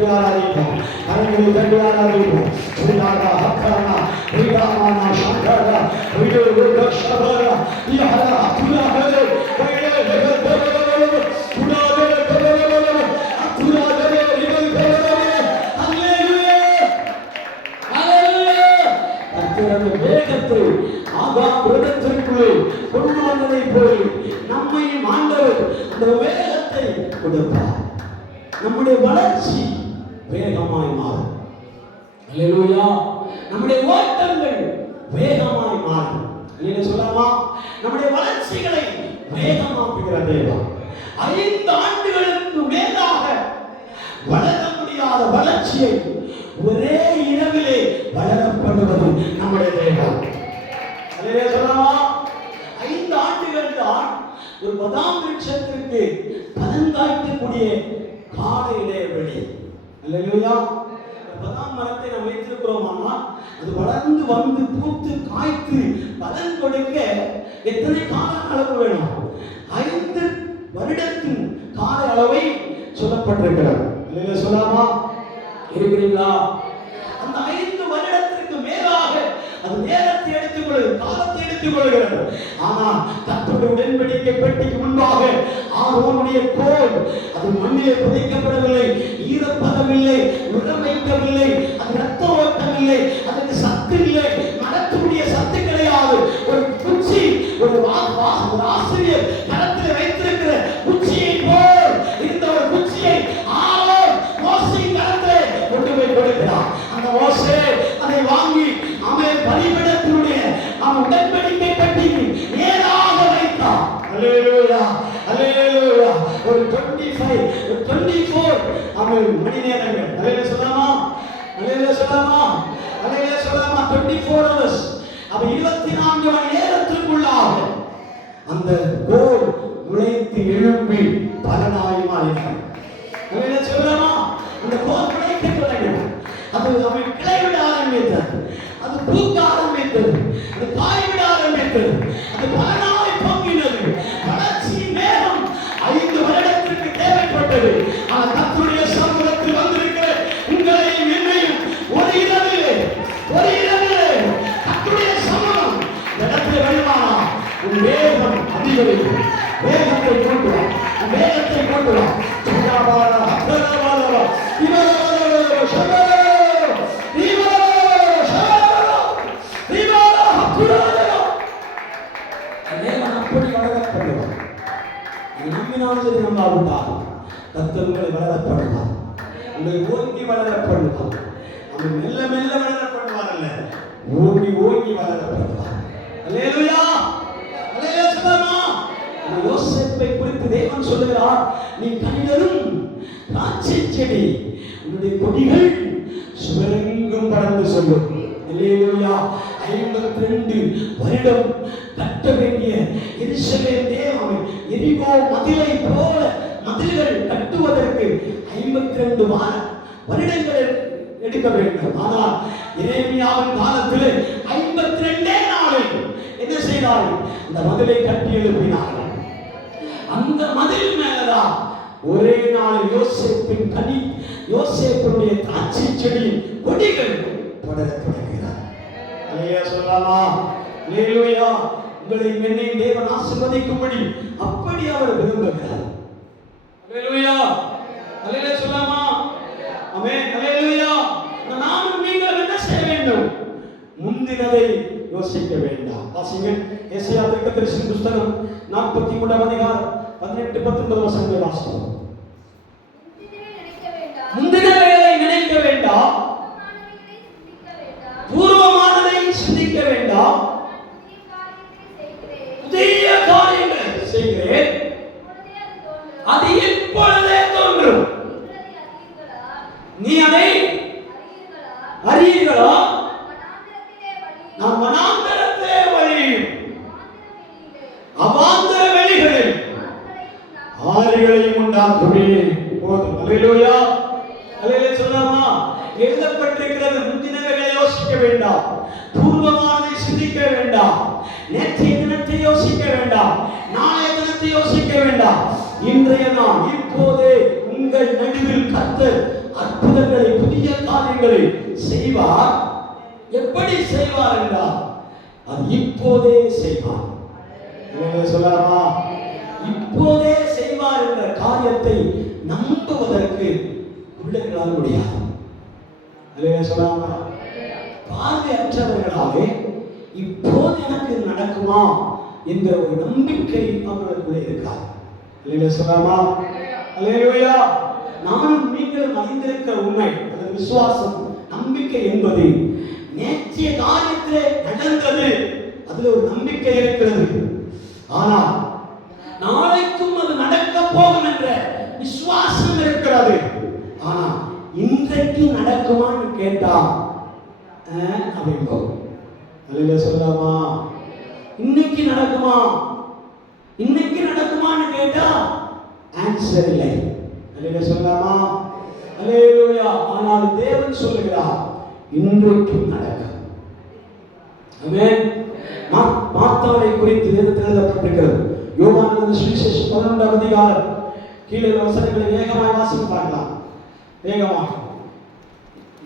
தட்டி ஆராதிப்போம். கரங்களை தட்டி ஆராதிப்போம். சுடாரா ஹக்கரனா விடாமானா சங்கரா விடு விடு சபரா யஹரா துலாஹே வைலே வெகதவலவ சுடாரே கவலவலவ அத்துராதே ரிவல்கவலவ. ஹல்லேலூயா ஹல்லேலூயா. கர்த்தரது வேகத்தை ஆகாபிரதத்திற்குள்ளே கொண்டு வந்ததை போல் நம்மை ஆண்டவர் அந்த வேகத்தை கொடுப்பார். நம்முடைய வளர்ச்சி வேகமாய் மாறும். அல்லேலூயா. நம்முடைய ஓட்டங்கள் வேகமாய் மாறும். என்ன சொல்லலாமா? நம்முடைய வளர்ச்சிகளை வேகமாக்குகிற தேவன் 5 ஆண்டுகளுக்கு மேலாக வளர முடியாத வளர்ச்சியை ஒரே இரவிலே வளரப்படுவது நம்முடைய தேவன். அல்லேலூயா சொல்லலாமா? 5 ஆண்டுகள் தான் ஒரு பதாம் விருட்சத்திற்கு பலன் காய்க்கக்கூடிய கால இடைவெளி. அல்லேலூயா. பதாம் மரத்தை நாம் வைத்திருக்கிறோமானா அது வளர்ந்து வந்து பூத்து காய்த்து பலன் கொடுக்க எத்தனை கால அளவு வேணும்? 5 வருடத்தின் கால அளவை சொல்லப்பட்டிருக்கிறது. அல்லேலூயா சொல்லலாமா? இருக்கிறீங்களா? அந்த 5 வருடத்திற்கு மேலாக அது நேரத்தை எடுத்துக்கொள்ளுது, காலத்தை எடுத்துக்கொள்கிறது. ஆனால் கர்த்தருடைய உடன்படிக்கை பெட்டிக்கு முன்பாக ஆரோனுடைய கோல் அது மண்ணிலே புதைக்கப்படவில்லை, ஈரப்பதமில்லை, உரம் வைக்கவில்லை, அது ரத்த ஓட்டம் இல்லை, அதுக்கு சத்து இல்லை, நடத்தக்கூடிய சத்து கிடையாது. ஒரு குச்சி, ஒரு ஆசிரியர் கரத்தில் வைத்திருக்கிற குச்சியை போல் இந்த ஒரு குச்சியை ஆரோன் மோசேயின் கரத்திலே கொண்டு போய் கொடுக்கிறார். அந்த மோசே அதை வாங்கி அவன் பலிபீடத்தினுடைய அவன் உடன்படிக்கை பெட்டிக்கு நேராக வைத்தான். அல்லேலூயா அல்லேலூயா. ஒரு 24 அவன் மணி நேரங்கள். அல்லேலூயா சொல்லலாமா? அல்லேலூயா சொல்லலாமா? அல்லேலூயா சொல்லலாமா? 24 hours. அவன் 24 மணி நேரத்திற்குள்ளாக அந்த கோல் முளைத்து எழும்பி பலனாய் மாறினான். அல்லேலூயா சொல்லலாமா? அந்த கோல் முளைக்க தொடங்கினான். அது அவன் கிளைவிட ஆரம்பித்தது, அது பூக்க ஆரம்பித்தது, அது காய்விட ஆரம்பித்தது, அது பலனாய் பொங்கினது. வளர்ச்சியின் நேரம் 5 வருடத்திற்கு தேவைப்பட்டது. ஆனால் கர்த்தருடைய சமூகத்தில் வந்திருக்கிற உங்களையும் என்னையும் ஒரு இரவிலே கர்த்தருடைய சமூகம் இடத்தில் வருமானா உன் வேகம் அதிகரிக்கும். வேகத்தை கொண்டு வா, வேகத்தை கொண்டு வா. சுடாபாரா ஹக்கரவாலவா இவரவாலவா சபரா கர்த்தர்களை வளரப்படுவார். உங்களை ஓங்கி வளரப்படுவார். அவன் மெல்ல மெல்ல வளரப்படுவார் அல்ல, ஓங்கி ஓங்கி வளரப்படுவார். அல்லேலூயா அல்லேலூயா சொல்லலாமா? யோசேப்பை குறித்து தேவன் சொல்லுகிறார், நீ கனிதரும் திராட்சை செடி, உன்னுடைய கொடிகள் சுவரெங்கும் பறந்து சொல்லும். அல்லேலூயா. 52 வருடம் கட்ட வேண்டிய எருசலேம் தேவன் எரிகோ மதிலை போல மதில்கள் கட்டுவதற்கு 52 வருடங்கள் எடுக்க வேண்டும். ஆனால் எரேமியாவின் காலத்தில் 52 நாளில் என்ன செய்தார்கள்? அந்த மதிலை கட்டி எழுப்பினார்கள். அந்த மதில் மேலதான் ஒரே நாளில் யோசேப்புடைய திராட்சை செடியின் கொடிகள் படர தொடங்கினார். அல்லேலூயா சொல்லலாமா? அல்லேலூயா. உங்களை என்னை தேவன் ஆசீர்வதிக்கும்படி அப்படி அவர் விரும்புகிறார். அல்லேலூயா அல்லேலூயா சொல்லலாமா? ஆமென் அல்லேலூயா. நாமும் நீங்கள் என்ன செய்ய வேண்டும்? முந்தினதை யோசிக்க வேண்டாம். வாசிங்கள் எசேயா தீர்க்கதரிசியின் புத்தகம் 43ஆம் அதிகாரம் 18-19 வசனங்களை வாசிப்போம். முந்தினவைகளை நினைக்க வேண்டாம், பூர்வமானதை சிந்திக்க வேண்டாம், புதிய காரியங்களை செய்கிறேன், அது இப்பொழுதே தோன்றும். நீ அதை அறியீர்களா? நான் வனாந்தரத்திலே வழியும் அவாந்தர வெளிகளில் ஆறுகளையும் உண்டாக்குவேன். போதும். அல்லேலூயா அல்லேலூயா சொல்லலாமா? எழுதப்பட்டிருக்கிறது, முந்தினவைகளை யோசிக்க வேண்டாம், பூர்வமானதை சிந்திக்க வேண்டாம், நேற்றைய தினத்தை யோசிக்க வேண்டாம், நாளைய தினத்தை யோசிக்க வேண்டாம். இன்றைய நாள் இப்போதே உங்கள் நடுவில் கர்த்தர் அற்புதங்களை புதிய காரியங்களை செய்வார். எப்படி செய்வார் என்றால் அது இப்போதே செய்வார். சொல்லலாமா? இப்போதே செய்வார் என்ற காரியத்தை நம்புவதற்கு பிள்ளைகளால் முடியாது. சொல்லலாமா? பார்வையற்றவர்களாலே இப்போது எனக்கு நடக்குமா என்ற ஒரு நம்பிக்கை அவர்களுக்குள்ளே இருக்காது. சொல்லலாமா? அல்லேலூயா. நானும் நீங்களும் அறிந்திருக்கிற உண்மை, அந்த விசுவாசம், நம்பிக்கை என்பது நேற்றைய காரியத்திலே நடந்தது, அதுல ஒரு நம்பிக்கை இருக்கிறது. ஆனால் நாளைக்கும் அது நடக்க போகும் என்ற விசுவாசம் இருக்கிறது. ஆனா இன்றைக்கு நடக்குமான்னு கேட்டா அப்படின்னு சொல்லலாமா? இன்னைக்கு நடக்குமா? இன்னைக்கு நடக்குமான்னு கேட்டா ஆன்சர் இல்லை. சொல்லலாமா? அல்லேலூயா. ஆனால் தேவன் சொல்லுகிறார் இன்றைக்கு நடக்கும். ஆமென். மார்த்தாளை குறித்து வேதத்தில் எழுதப்பட்டிருக்கிறது. யோவான் சுவிசேஷம் 11ஆம் அதிகாரம் கீழே வசனங்களை வேகமாய் வாசித்து பார்க்கலாம். வேகமாக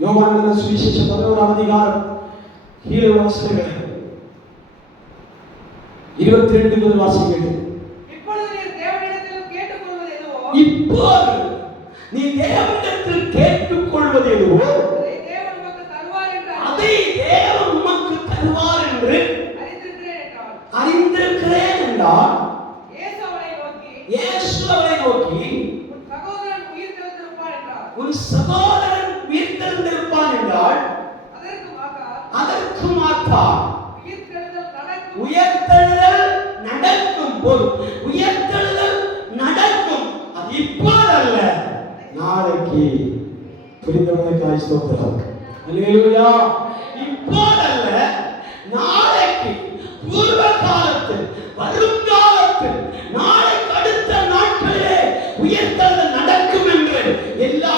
யோவான் சுவிசேஷம் 11ஆம் அதிகாரம் கீழே வசனங்களை 22 முதல் வாசிக்கிறேன். இப்போது நீ தேவனிடத்தில் கேட்டுக்கொள்வது எதுவோ அதை தேவன் உமக்கு தருவார் என்று அறிந்திருக்கிறேன் என்றார். இயேசு அவனை நோக்கி உன் சகோதரன் உயிர்த்தெழுந்திருப்பான் என்றால் அதற்கு மாற்றார் உயிர்த்தெழுதல் நடக்கும் போது, உயிர்த்தெழுதல் நடக்கும், அது இப்போதல்ல, நாளைக்கு. புரிந்தவர்களுக்காய் ஸ்தோத்திரம். அல்லேலூயா. இப்போதல்ல, நாளைக்கு, பூர்வ காலத்தில், வருங்காலத்தில், நாளைக்கு அடுத்த நாட்களிலே உயிர்த்தெழுதல் நடக்கும் என்று எல்லா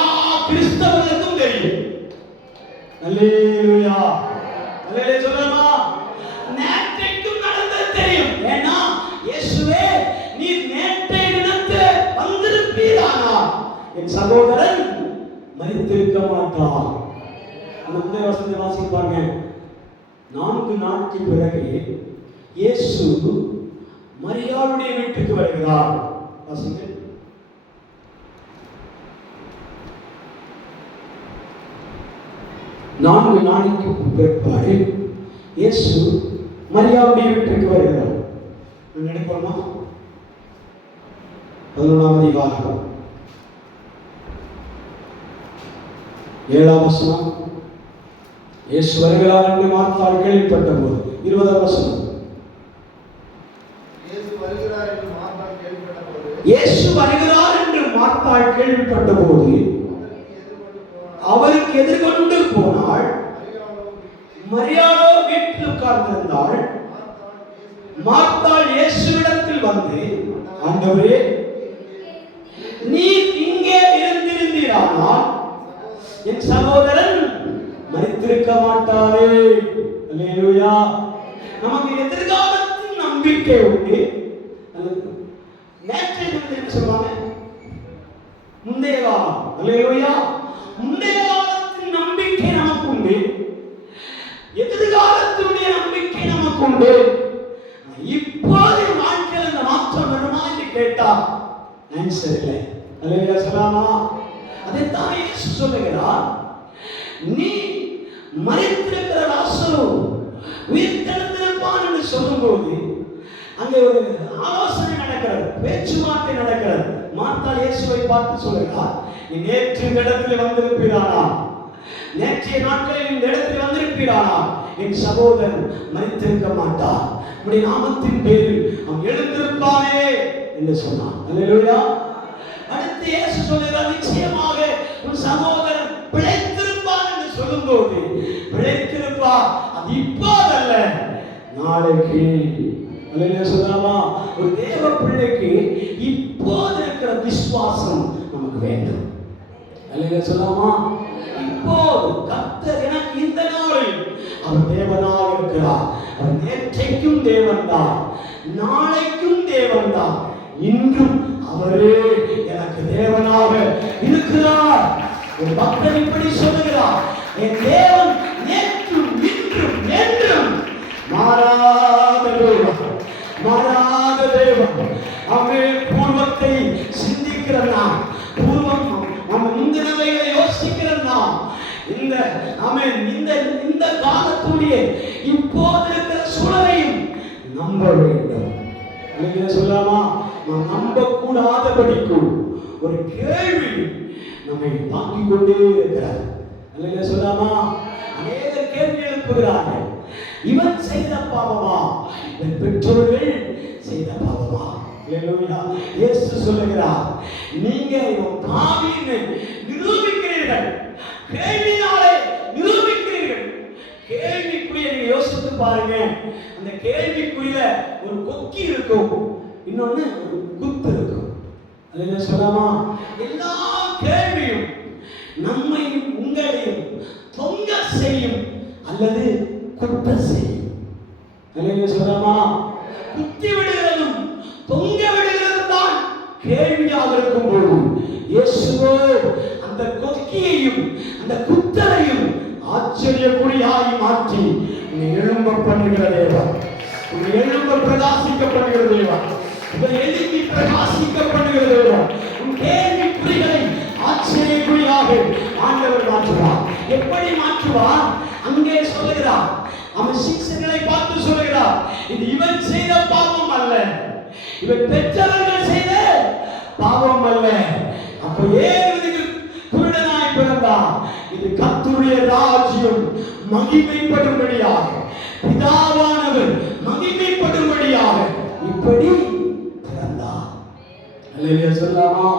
கிறிஸ்தவர்களுக்கும் தெரியும். அல்லேலூயா. அல்லேலூயா சொல்லலாமா? நேற்றைக்கும் நடந்தது தெரியும். ஏன்னா இயேசுவே நீர் நேற்றைய தினத்தில் வந்திருப்பீரானால் என் சகோதரன் மரித்திருக்க மாட்டார். அந்த வசனத்தை வாசிப்பாங்க. 4 நாட்களுக்கு பிறகு இயேசு மரியாளுடைய வீட்டுக்கு வருகிறார். வாசிங்க. 4 நாளைக்கு பிற்பாடு இயேசு மரியாளுடைய வீட்டுக்கு வருகிறார். நினைப்போமா? 11ஆம் அதிகாரம் 7ஆம் வசனம். இயேசு வருகிறார் என்று மார்த்தாள் கேள்விப்பட்ட போது 20ஆம் வசனம். இயேசு வருகிறார் என்று மார்த்தாள் கேள்விப்பட்ட போது அவருக்கு எதிர்கொண்டு போனாள். மரியாளோ வீட்டில் உட்கார்ந்திருந்தாள். மார்த்தாள் இயேசுவிடத்தில் வந்து, ஆண்டவரே, நீர் இங்கே இருந்திருந்தீரானால் என் சகோதரன் மரித்திருக்க மாட்டாரே. அல்லேலூயா. நமக்கு எதிர்காலத்தின் நம்பிக்கை உண்டு. நேற்றைய என்ன சொல்லுவாங்க? முந்தைய காலம். அல்லேலூயா. முந்தைய காலத்தின் நம்பிக்கை நமக்கு உண்டு, எதிர்காலத்தினுடைய நம்பிக்கை நமக்கு உண்டு. இப்போது வாழ்க்கையில் இந்த மாற்றம் வருமா என்று கேட்டா ஆன்சர் இல்லை. அல்லேலூயா சொல்லலாமா? அதைத்தான் இயேசு சொல்லுகிறார். நீ மரித்திருக்கிற லாசரு உயிர்த்தெழுந்திருப்பான் என்று சொல்லும்போது அங்கே ஒரு ஆலோசனை நடக்கிறது, பேச்சுவார்த்தை நடக்கிறது. மார்த்தாள் இயேசுவை பார்த்து சொல்லுகிறார், நீ நேற்று இந்த இடத்தில் வந்திருப்பீரானா, நேற்றைய நாட்களில் இந்த இடத்தில் வந்திருப்பீரானா என் சகோதரன் மரித்திருக்க மாட்டார், உம்முடைய நாமத்தின் பேரில் அவன் எழுந்திருப்பானே என்று சொன்னான். அல்லேலூயா. அடுத்து இயேசு சொல்லுகிறார், நிச்சயமாக உன் சகோதரன் பிழைத்திருப்பான் என்று சொல்லும்போது பிழைத்திருப்பா, அது இப்போதல்ல, நாளைக்கு. அல்லேலூயா சொல்லலாமா? ஒரு தேவ பிள்ளைக்கு இப்போது இருக்கிற விசுவாசம் நமக்கு வேண்டும். அல்லேலூயா சொல்லலாமா? இப்போது கர்த்தர் எனக்கு இந்த நாளில் அவர் தேவனாக இருக்கிறார். அவர் நேற்றைக்கும் தேவன்தான், நாளைக்கும் தேவன்தான், இன்றும் அவரே எனக்கு தேவனாக இருக்கிறார். ஒரு பக்தன் இப்படி சொல்லுகிறார், என் தேவன் நேற்றும் இன்றும் என்றும் மாறாத தேவன், மாறாத தேவன். அவன் பூர்வத்தை சிந்திக்கிற நாம், பூர்வம் நம்ம முந்தினவைகளை யோசிக்கிற நாம், இந்த இந்த காலத்துடைய இப்போது இருக்கிற சூழலையும் நம்ப வேண்டும். சொல்லலாமா? நாம் நம்ப கூடாதபடிக்கும் ஒரு கேள்வி நம்மை தாக்கிக் கொண்டே இருக்கிறார். அல்ல சொல்லாமா? அநேக கேள்வி எழுப்புகிறார்கள். இவன் செய்த பாவமா, இவன் பெற்றோர்கள் செய்த பாவமா? இயேசு சொல்லுகிறார், நீங்க இவன் பாவின்னு நிரூபிக்கிறீர்கள், கேள்வினாலே நிரூபிக்கிறீர்கள். கேள்விக்குரிய நீங்க யோசித்து பாருங்க. அந்த கேள்விக்குரிய ஒரு கொக்கி இருக்கும், இன்னொன்னு ஒரு குத்து இருக்கும். அல்ல சொல்லாமா? எல்லா கேள்வியும் நம்மையும் உங்களையும் தொங்க செய்யும் அல்லது குத்த செய்யும். அல்ல சொல்லாமா? குத்தி விடுகிறதும் தொங்க விடுகிறதும் தான் கேள்வியாக இருக்கும் போது, இயேசுவோ அந்த கொக்கியையும் அந்த குத்தலையும் ஆச்சரியக்குறியாய் மாற்றி உன்னை எழும்ப பண்ணுகிற தேவன், உன்னை எழும்ப பிரகாசிக்க பண்ணுகிற தேவன், உன்னை எழுப்பி பிரகாசிக்க பண்ணுகிற தேவன். உன் கேள்விக்குறிகளை ஆச்சரியக்குறியாக ஆண்டவர் மாற்றுவார். எப்படி மாற்றுவார்? அங்கே சொல்லுகிறார், அவன் சிக்ஷங்களை பார்த்து சொல்லுகிறார், இது இவன் செய்த பாவம் அல்ல, இவன் பெற்றவர்கள் செய்த பாவம் அல்ல. அப்ப ஏன் இதுக்கு குருடனாய் பிறந்தான்? இது கர்த்தருடைய ராஜ்யம் மகிமைப்படும்படியாக, பிதாவானவர் மகிமைப்படும்படியாக இப்படி பிறந்தார். அல்லேலூயா சொல்லாமா?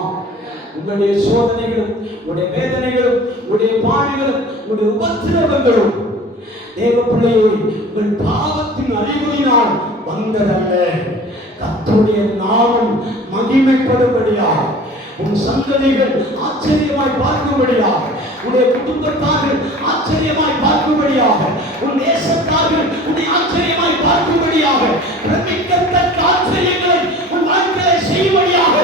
உங்களுடைய சோதனைகளும் உங்களுடைய வேதனைகளும் உங்களுடைய பாடுகளும் உங்களுடைய உபத்திரவங்களும் தேவ பிள்ளையை உங்கள் பாவத்தின் அறிகுறியினால் வந்ததல்ல, கர்த்தருடைய நாமம் மகிமைப்படும்படியாக, உன் சந்ததிகள் ஆச்சரியமாய் பார்க்கும்படியாக, உன்னுடைய குடும்பத்தார்கள் ஆச்சரியமாய் பார்க்கும்படியாக, உன் தேசத்தார்கள் உன்னை ஆச்சரியமாய் பார்க்கும்படியாக, பிரமிக்கத்தக்க ஆச்சரியங்களை உன் வாழ்க்கையை செய்யும்படியாக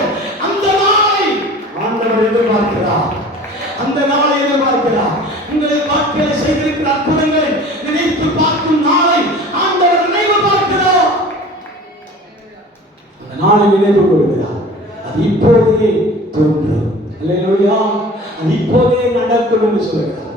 அந்த நாளை ஆண்டவர் எதிர்பார்க்கிறார். அந்த நாளை எதிர்பார்க்கிறார். உங்கள் வாழ்க்கையில் செய்திருக்கிற அற்புதங்களை நினைத்து பார்க்கும் நாளை ஆண்டவர் நினைவு பார்க்கிறார். அந்த நாளை நினைவு கொள்கிறார். அது இப்போதே தோன்றும். அல்லேலூயா. அது இப்போதே நடக்கும் என்று சொல்கிறார்.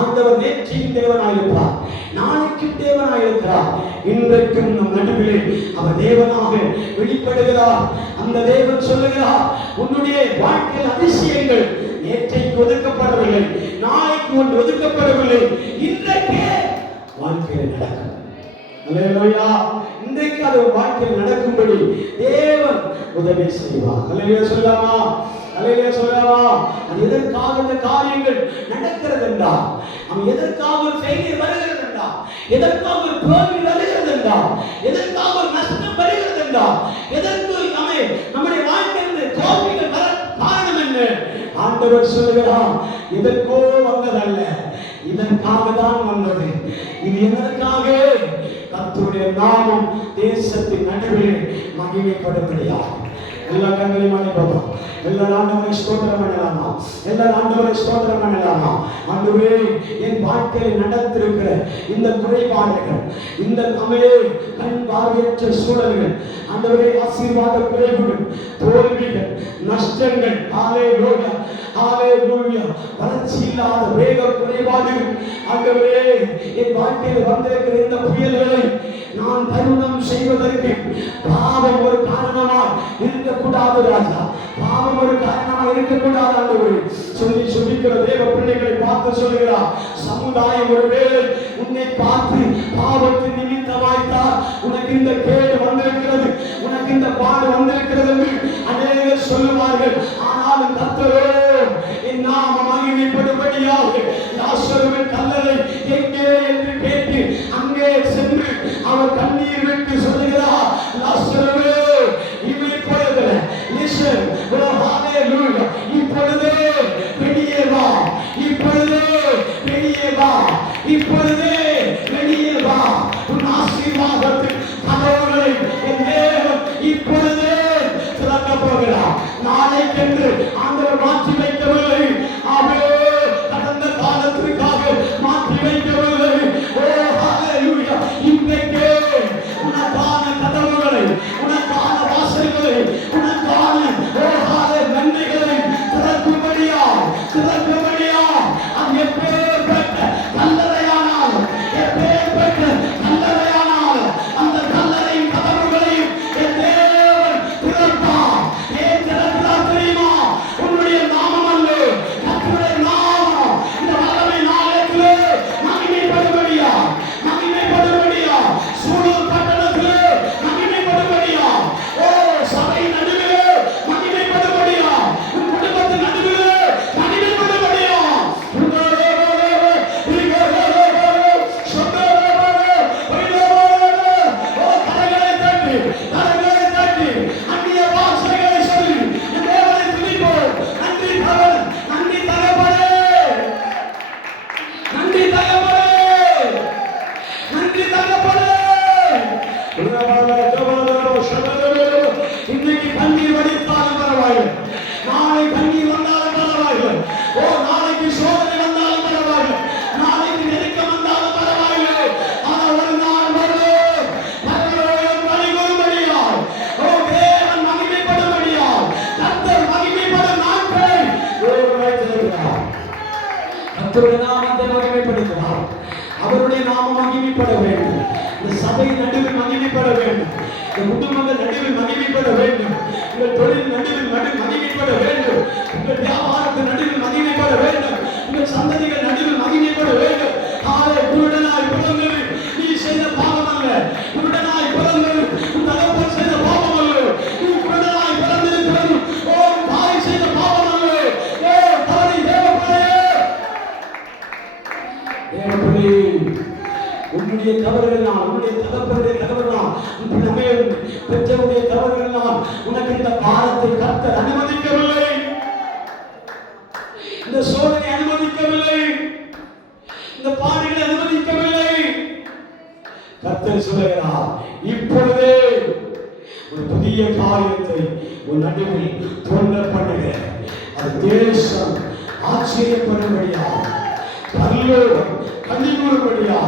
ஆண்டவர் நேற்றையும் தேவனாயிருக்கிறார், நாளைக்கும் தேவனாயிருக்கிறார், இன்றைக்கும் நம் நடுவிலே அவர் தேவனாக வெளிப்படுகிறார். அந்த தேவன் சொல்லுகிறார், உன்னுடைய வாழ்க்கையில் அதிசயங்கள் நேற்றைக்கு ஒதுக்கப்படவில்லை, நாளைக்கு ஒன்று ஒதுக்கப்படவில்லை, இன்றைக்கே வாழ்க்கையில் நடக்கும். அல்லேலூயா. இன்றைக்கு அது வாழ்க்கையில் நடக்கும்படி தேவன் உதவி செய்வார். அல்லேலூயா சொல்லலாமா? அல்லேலூயா சொல்லலாமா? அது எதற்காக இந்த காரியங்கள் நடக்கிறது என்றால், அவன் எதற்காக ஒரு செய்தி வருகிறது என்றால், எதற்காக ஒரு தோல்வி வருகிறது என்றால், எதற்காக ஒரு நஷ்டம் வருகிறது என்றால், எதற்கு நம்முடைய வாழ்க்கையில் தோல்விகள் வர காரணம் என்ன? ஆண்டவர் சொல்லுகிறார், இதற்கோ வந்ததல்ல, இதற்காக தான் வந்தது. இது எதற்காக? கர்த்தருடைய நாமம் தேசத்தின் நடுவில் மகிமைப்படும்படியாக. எல்லா கண்களையும் அனுப்பலாம். எல்லா ஆண்டவரை ஸ்தோத்திரம் பண்ணலாமா? எல்லா ஆண்டவரை ஸ்தோத்திரம் பண்ணலாமா? ஆண்டவரே, என் வாழ்க்கையில் நடந்திருக்கிற இந்த குறைபாடுகள், இந்த கண் பார்வையற்ற சூழல்கள், ஆண்டவரே ஆசீர்வாத குறைவுகள், தோல்விகள், நஷ்டங்கள், ஹalleluya ஹalleluya, வளர்ச்சி இல்லாத வேக குறைபாடுகள், ஆண்டவரே என் வாழ்க்கையில் வந்திருக்கிற இந்த புயல்களை நான் தருணம் செய்வதற்கு பாவம் ஒரு காரணமாக இருக்கக்கூடாது ராஜா, பாவம் ஒரு காரணமாக இருக்கக்கூடாது ஆண்டவரே. சொல்லி சொல்லிக்கிற தேவ பிள்ளைகளை பார்த்து சொல்லுகிறார், சமுதாயம் ஒருவேளை உன்னை பார்த்து பாவத்தின் நிமித்தமாய்த்தான் உனக்கு இந்த கேடு வந்திருக்கிறது, உனக்கு இந்த பாடு வந்திருக்கிறது என்று அநேகர் சொல்லுவார்கள். ஆனாலும் கர்த்தரே என் நாமம் மகிமைப்படும்படியாக லாசருவின் கல்லறை எங்கே என்று கேட்டு அங்கே சென்று அவர் கண்ணீர் விட்டு சொல்லுகிறார், லாசருவே இவரை போயதில்ல, லிசன், ஓ ஹalleluya, இப்பொழுதே வெளியே வா, இப்பொழுதே வெளியே வா, இப்பொழுதே வெளியே வா. உன் ஆசீர்வாதத்தின் கதவுகளை என் தேவன் இப்பொழுதே திறக்க போகிறார். நாளைக்கென்று ஆண்டவர் மாற்றி வைக்கவில்லை. ஆமென். வைக்கவில்லை. ஓ ஹalleluya. இன்றைக்கே உனக்கான கதவுகளை, உனக்கான வாசல்களை, உனக்கான ஓ ஹalleluya நன்மைகளை திறக்கும்படியா அது எப்பேற்பட்ட கல்லறையானாலும், எப்பேற்பட்ட கல்லறையானாலும் அந்த கல்லறையின் கதவுகளையும் என் தேவன் திறப்பார். ஏன் திறக்கிறார் தெரியுமா? உன்னுடைய நாமம் அல்ல, கர்த்தருடைய நாமம் இந்த வல்லமை நாளத்திலே மகிமைப்படும்படியா சூழல் பட்டணத்திலே மகிமைப்படும்படியா, ஓ சபை நடுவிலே மகிமைப்படும்படியா, உன் குடும்பத்தின் நடுவிலே மகிமைப்படும்படியா, கரங்களை தட்டி அந்நிய பாஷைகளை சொல்லி என் தேவனை துதிப்போம். நன்றி தகப்பனே, நன்றி தகப்பனே, நன்றி தகப்பனே. இன்னைக்கு கண்ணீர் வடித்தாலும் பரவாயில்லை, நாளை கண்ணீர் வந்தாலும் பரவாயில்லை, ஓ நாளைக்கு சோதனை வந்தாலும் பரவாயில்லை, நாளைக்கு நெருக்கம் வந்தாலும் பரவாயில்லை. ஆனா ஒரு நாள் வரும், பரலோகம் வழிகொடும்படியால், ஓ தேவன் மகிமைப்படும்படியால், கர்த்தர் மகிமைப்படும் நாட்களை தேவன் வைத்திருக்கிறார். கர்த்தருடைய நாமத்தை மகிமைப்படுத்துவார். அவருடைய நாமம் மகிமைப்பட வேண்டும். இந்த சபை நடுவில் மகிமைப்பட வேண்டும். இந்த குடும்பங்கள் நடுவில் மகிமைப்பட வேண்டும். உங்கள் தொழில் நடுவில் மகிமைப்பட வேண்டும். உங்கள் வியாபாரத்தின் நடுவில் மகிமைப்பட வேண்டும். உங்கள் சந்ததிகள் நடுவில் மகிமைப்பட வேண்டும். குருடனாய் பிறந்தது நீ செய்த பாவம் அல்ல. குருடனாய் பிறந்தது உன் தகப்பன் செய்த பாவம் அல்ல. நீ குருடனாய் பிறந்திருக்கிறது ஓ தாய் செய்த பாவம் அல்ல. ஓ தவறி தேவப்பிள்ளையே, உன்னுடைய தவறுகளால், உன்னுடைய தகப்பனுடைய தவறுகளால், உன்னுடைய பெற்றோருடைய தவறுகளால் உனக்கு இந்த பாரத்தை கர்த்தர் அனுமதிக்கவில்லை. இந்த சோதனை அனுமதிக்கவில்லை. இந்த பாடுகளை அனுமதிக்கவில்லை. கர்த்தர் சொல்லுகிறார், இப்பொழுதே ஒரு புதிய காரியத்தை உன் நடுவில் தோன்ற பண்ணுகிறேன். அது தேசம் ஆச்சரியப்படும்படியா, பரலோகம் கலிகூறும்படியா,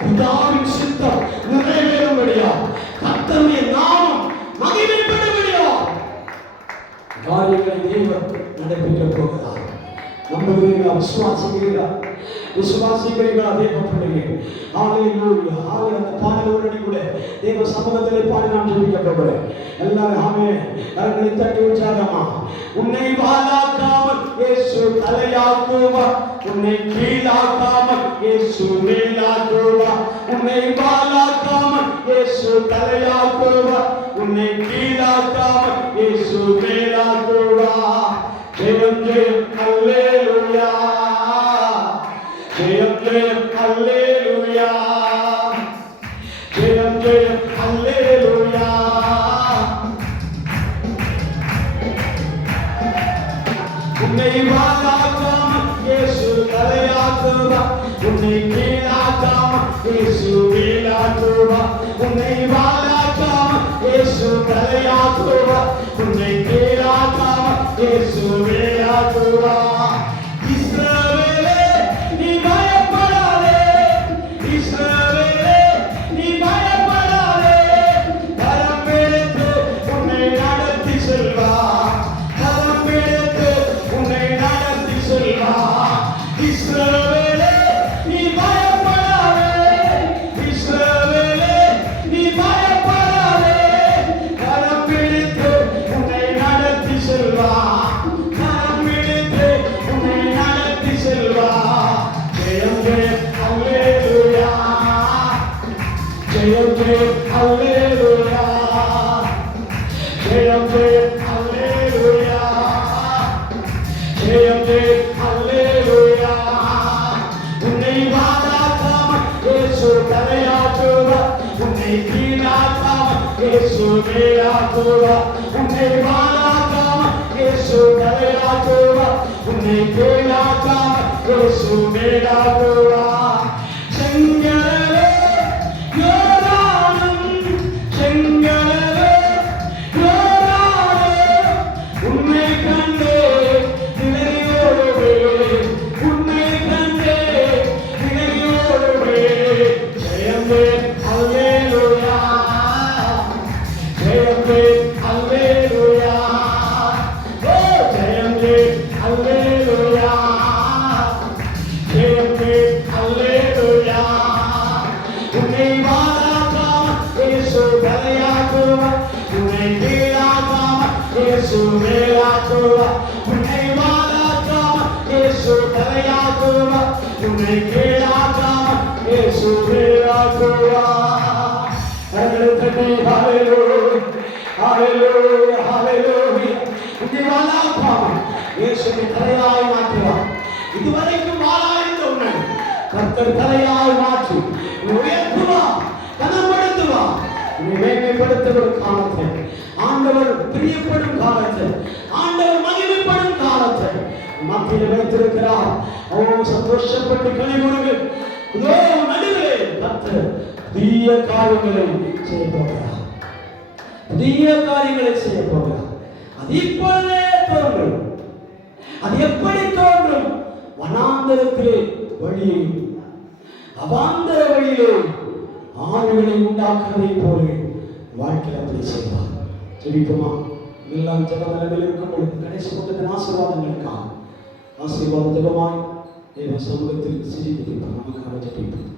பிதாவின் சித்தம் நிறைவேறும்படியா, கர்த்தருடைய நாமம் மகிமைப்படும்படியா காரியங்களை தேவன் நடைபெற்ற போகிறார். நம்புகிறீர்களா? விசுவாசிக்கிறீர்களா? தேவ பிள்ளைகள், ஹalleluya, ஹalleluya. அந்த பாடலோடு கூட தேவ சமூகத்திலே பாடி நான் ஜெபிக்க போகிறேன். எல்லாரும் ஆமென். கரங்களை தட்டி உற்சாகமா, உன்னை வாலாக்காமல் இயேசு தலையாக்குவார், உன்னை கீழாக்காமல் இயேசு மேலாக்குவார். உன்னை வாலாக்காமல் இயேசு தலையாக்குவார், உன்னை கீழாக்காமல் இயேசு மேலாக்குவார். ஜெயம் ஜெயம் அல்லேலூயா, ஜெயம் ஜெயம் அல்லேலூயா, ஜெயம் ஜெயம் அல்லேலூயா. உன்னை வாலாக்காமல் இயேசு தலையாக்குவார், உன்னை கீழாக்காமல் இயேசு மேலாக்குவார். உன்னை வாலாக்காமல் இயேசு தலையாக்குவார், உன்னை கீழாக்காமல் இயேசு மேலாக்குவார். இஸ்ரவேலே நீ பயப்படாதே, இஸ்ரவேலே நீ பயப்படாதே, கரம் பிடித்து உன்னை நடத்தி செல்வார், கரம் பிடித்து உன்னை நடத்தி செல்வார். இஸ்ரவேலே நீ பயப்படாதே, இஸ்ரவேலே நீ பயப்படாதே, கரம் பிடித்து உன்னை நடத்தி செல்வார், கரம் பிடித்து உன்னை நடத்தி செல்வார். ஜெயம் ஜெயம் அல்லேலூயா, ஜெயம் ஜெயம் அல்லேலூயா, ஜெயம் ஜெயம் அல்லேலூயா, ஜெயம் ஜெயம் அல்லேலூயா. உன்னை வாலாக்காமல் இயேசு தலையாக்குவார், உன்னை கீழாக்காமல் இயேசு மேலாக்குவார். உன்னை வாலாக்காமல் இயேசு தலையாக்குவார், உன்னை கீழாக்காமல் இயேசு மேலாக்குவார். செங்கடலே யோர்தானும், செங்கடலே யோர்தானும், உன்னை கண்டே விலகி ஓடுவேன், உன்னை கண்டே விலகி மேலாக்குவா, உன்னை வாழாக்காம இயேசு தலையாக்குவா, உன்னை கீழாக்காம இயேசு மேலாக்குவா. ஹalleluya ஹalleluya ஹalleluya. உன்னை வாழாக்காம இயேசுவை தலையாய் மாற்றுவார். இதுவரைக்கும் வாழாயிருந்த உன்னை கர்த்தர் தலையாய் மாற்றி உயர்த்துவார், கனப்படுத்துவார். உன்னை மேன்மைப்படுத்தும் காலத்தை, ஆண்டவர் பிரியப்படும் காலத்தை, ஆண்டவர் மகிமைப்படும் காலத்தை மத்தியில் வைத்திருக்கிறார். சந்தோஷப்பட்டு கனிகொடுங்கள். இதோ நடுவிலே கர்த்தர் புதிய காரியங்களை செய்ய போகிறார், புதிய காரியங்களை செய்ய போகிறார். அது இப்பொழுதே தோன்றும். அது எப்படி தோன்றும்? வனாந்தரத்திலே வழியை, அவாந்தர வழியிலே ஆறுகளை உண்டாக்குவதை போல வாழ்க்கையில் அப்படி செய்வார். ஜெபிக்குமா? எல்லாம் ஜெப நிலையில் இருக்கும் பொழுது கடைசி கூட்டத்தின் ஆசீர்வாதங்களுக்காக ஆசீர்வாத ஜெபமாய் தேவ சமூகத்தில் சிரித்து நமக்காக ஜெபிப்போம்.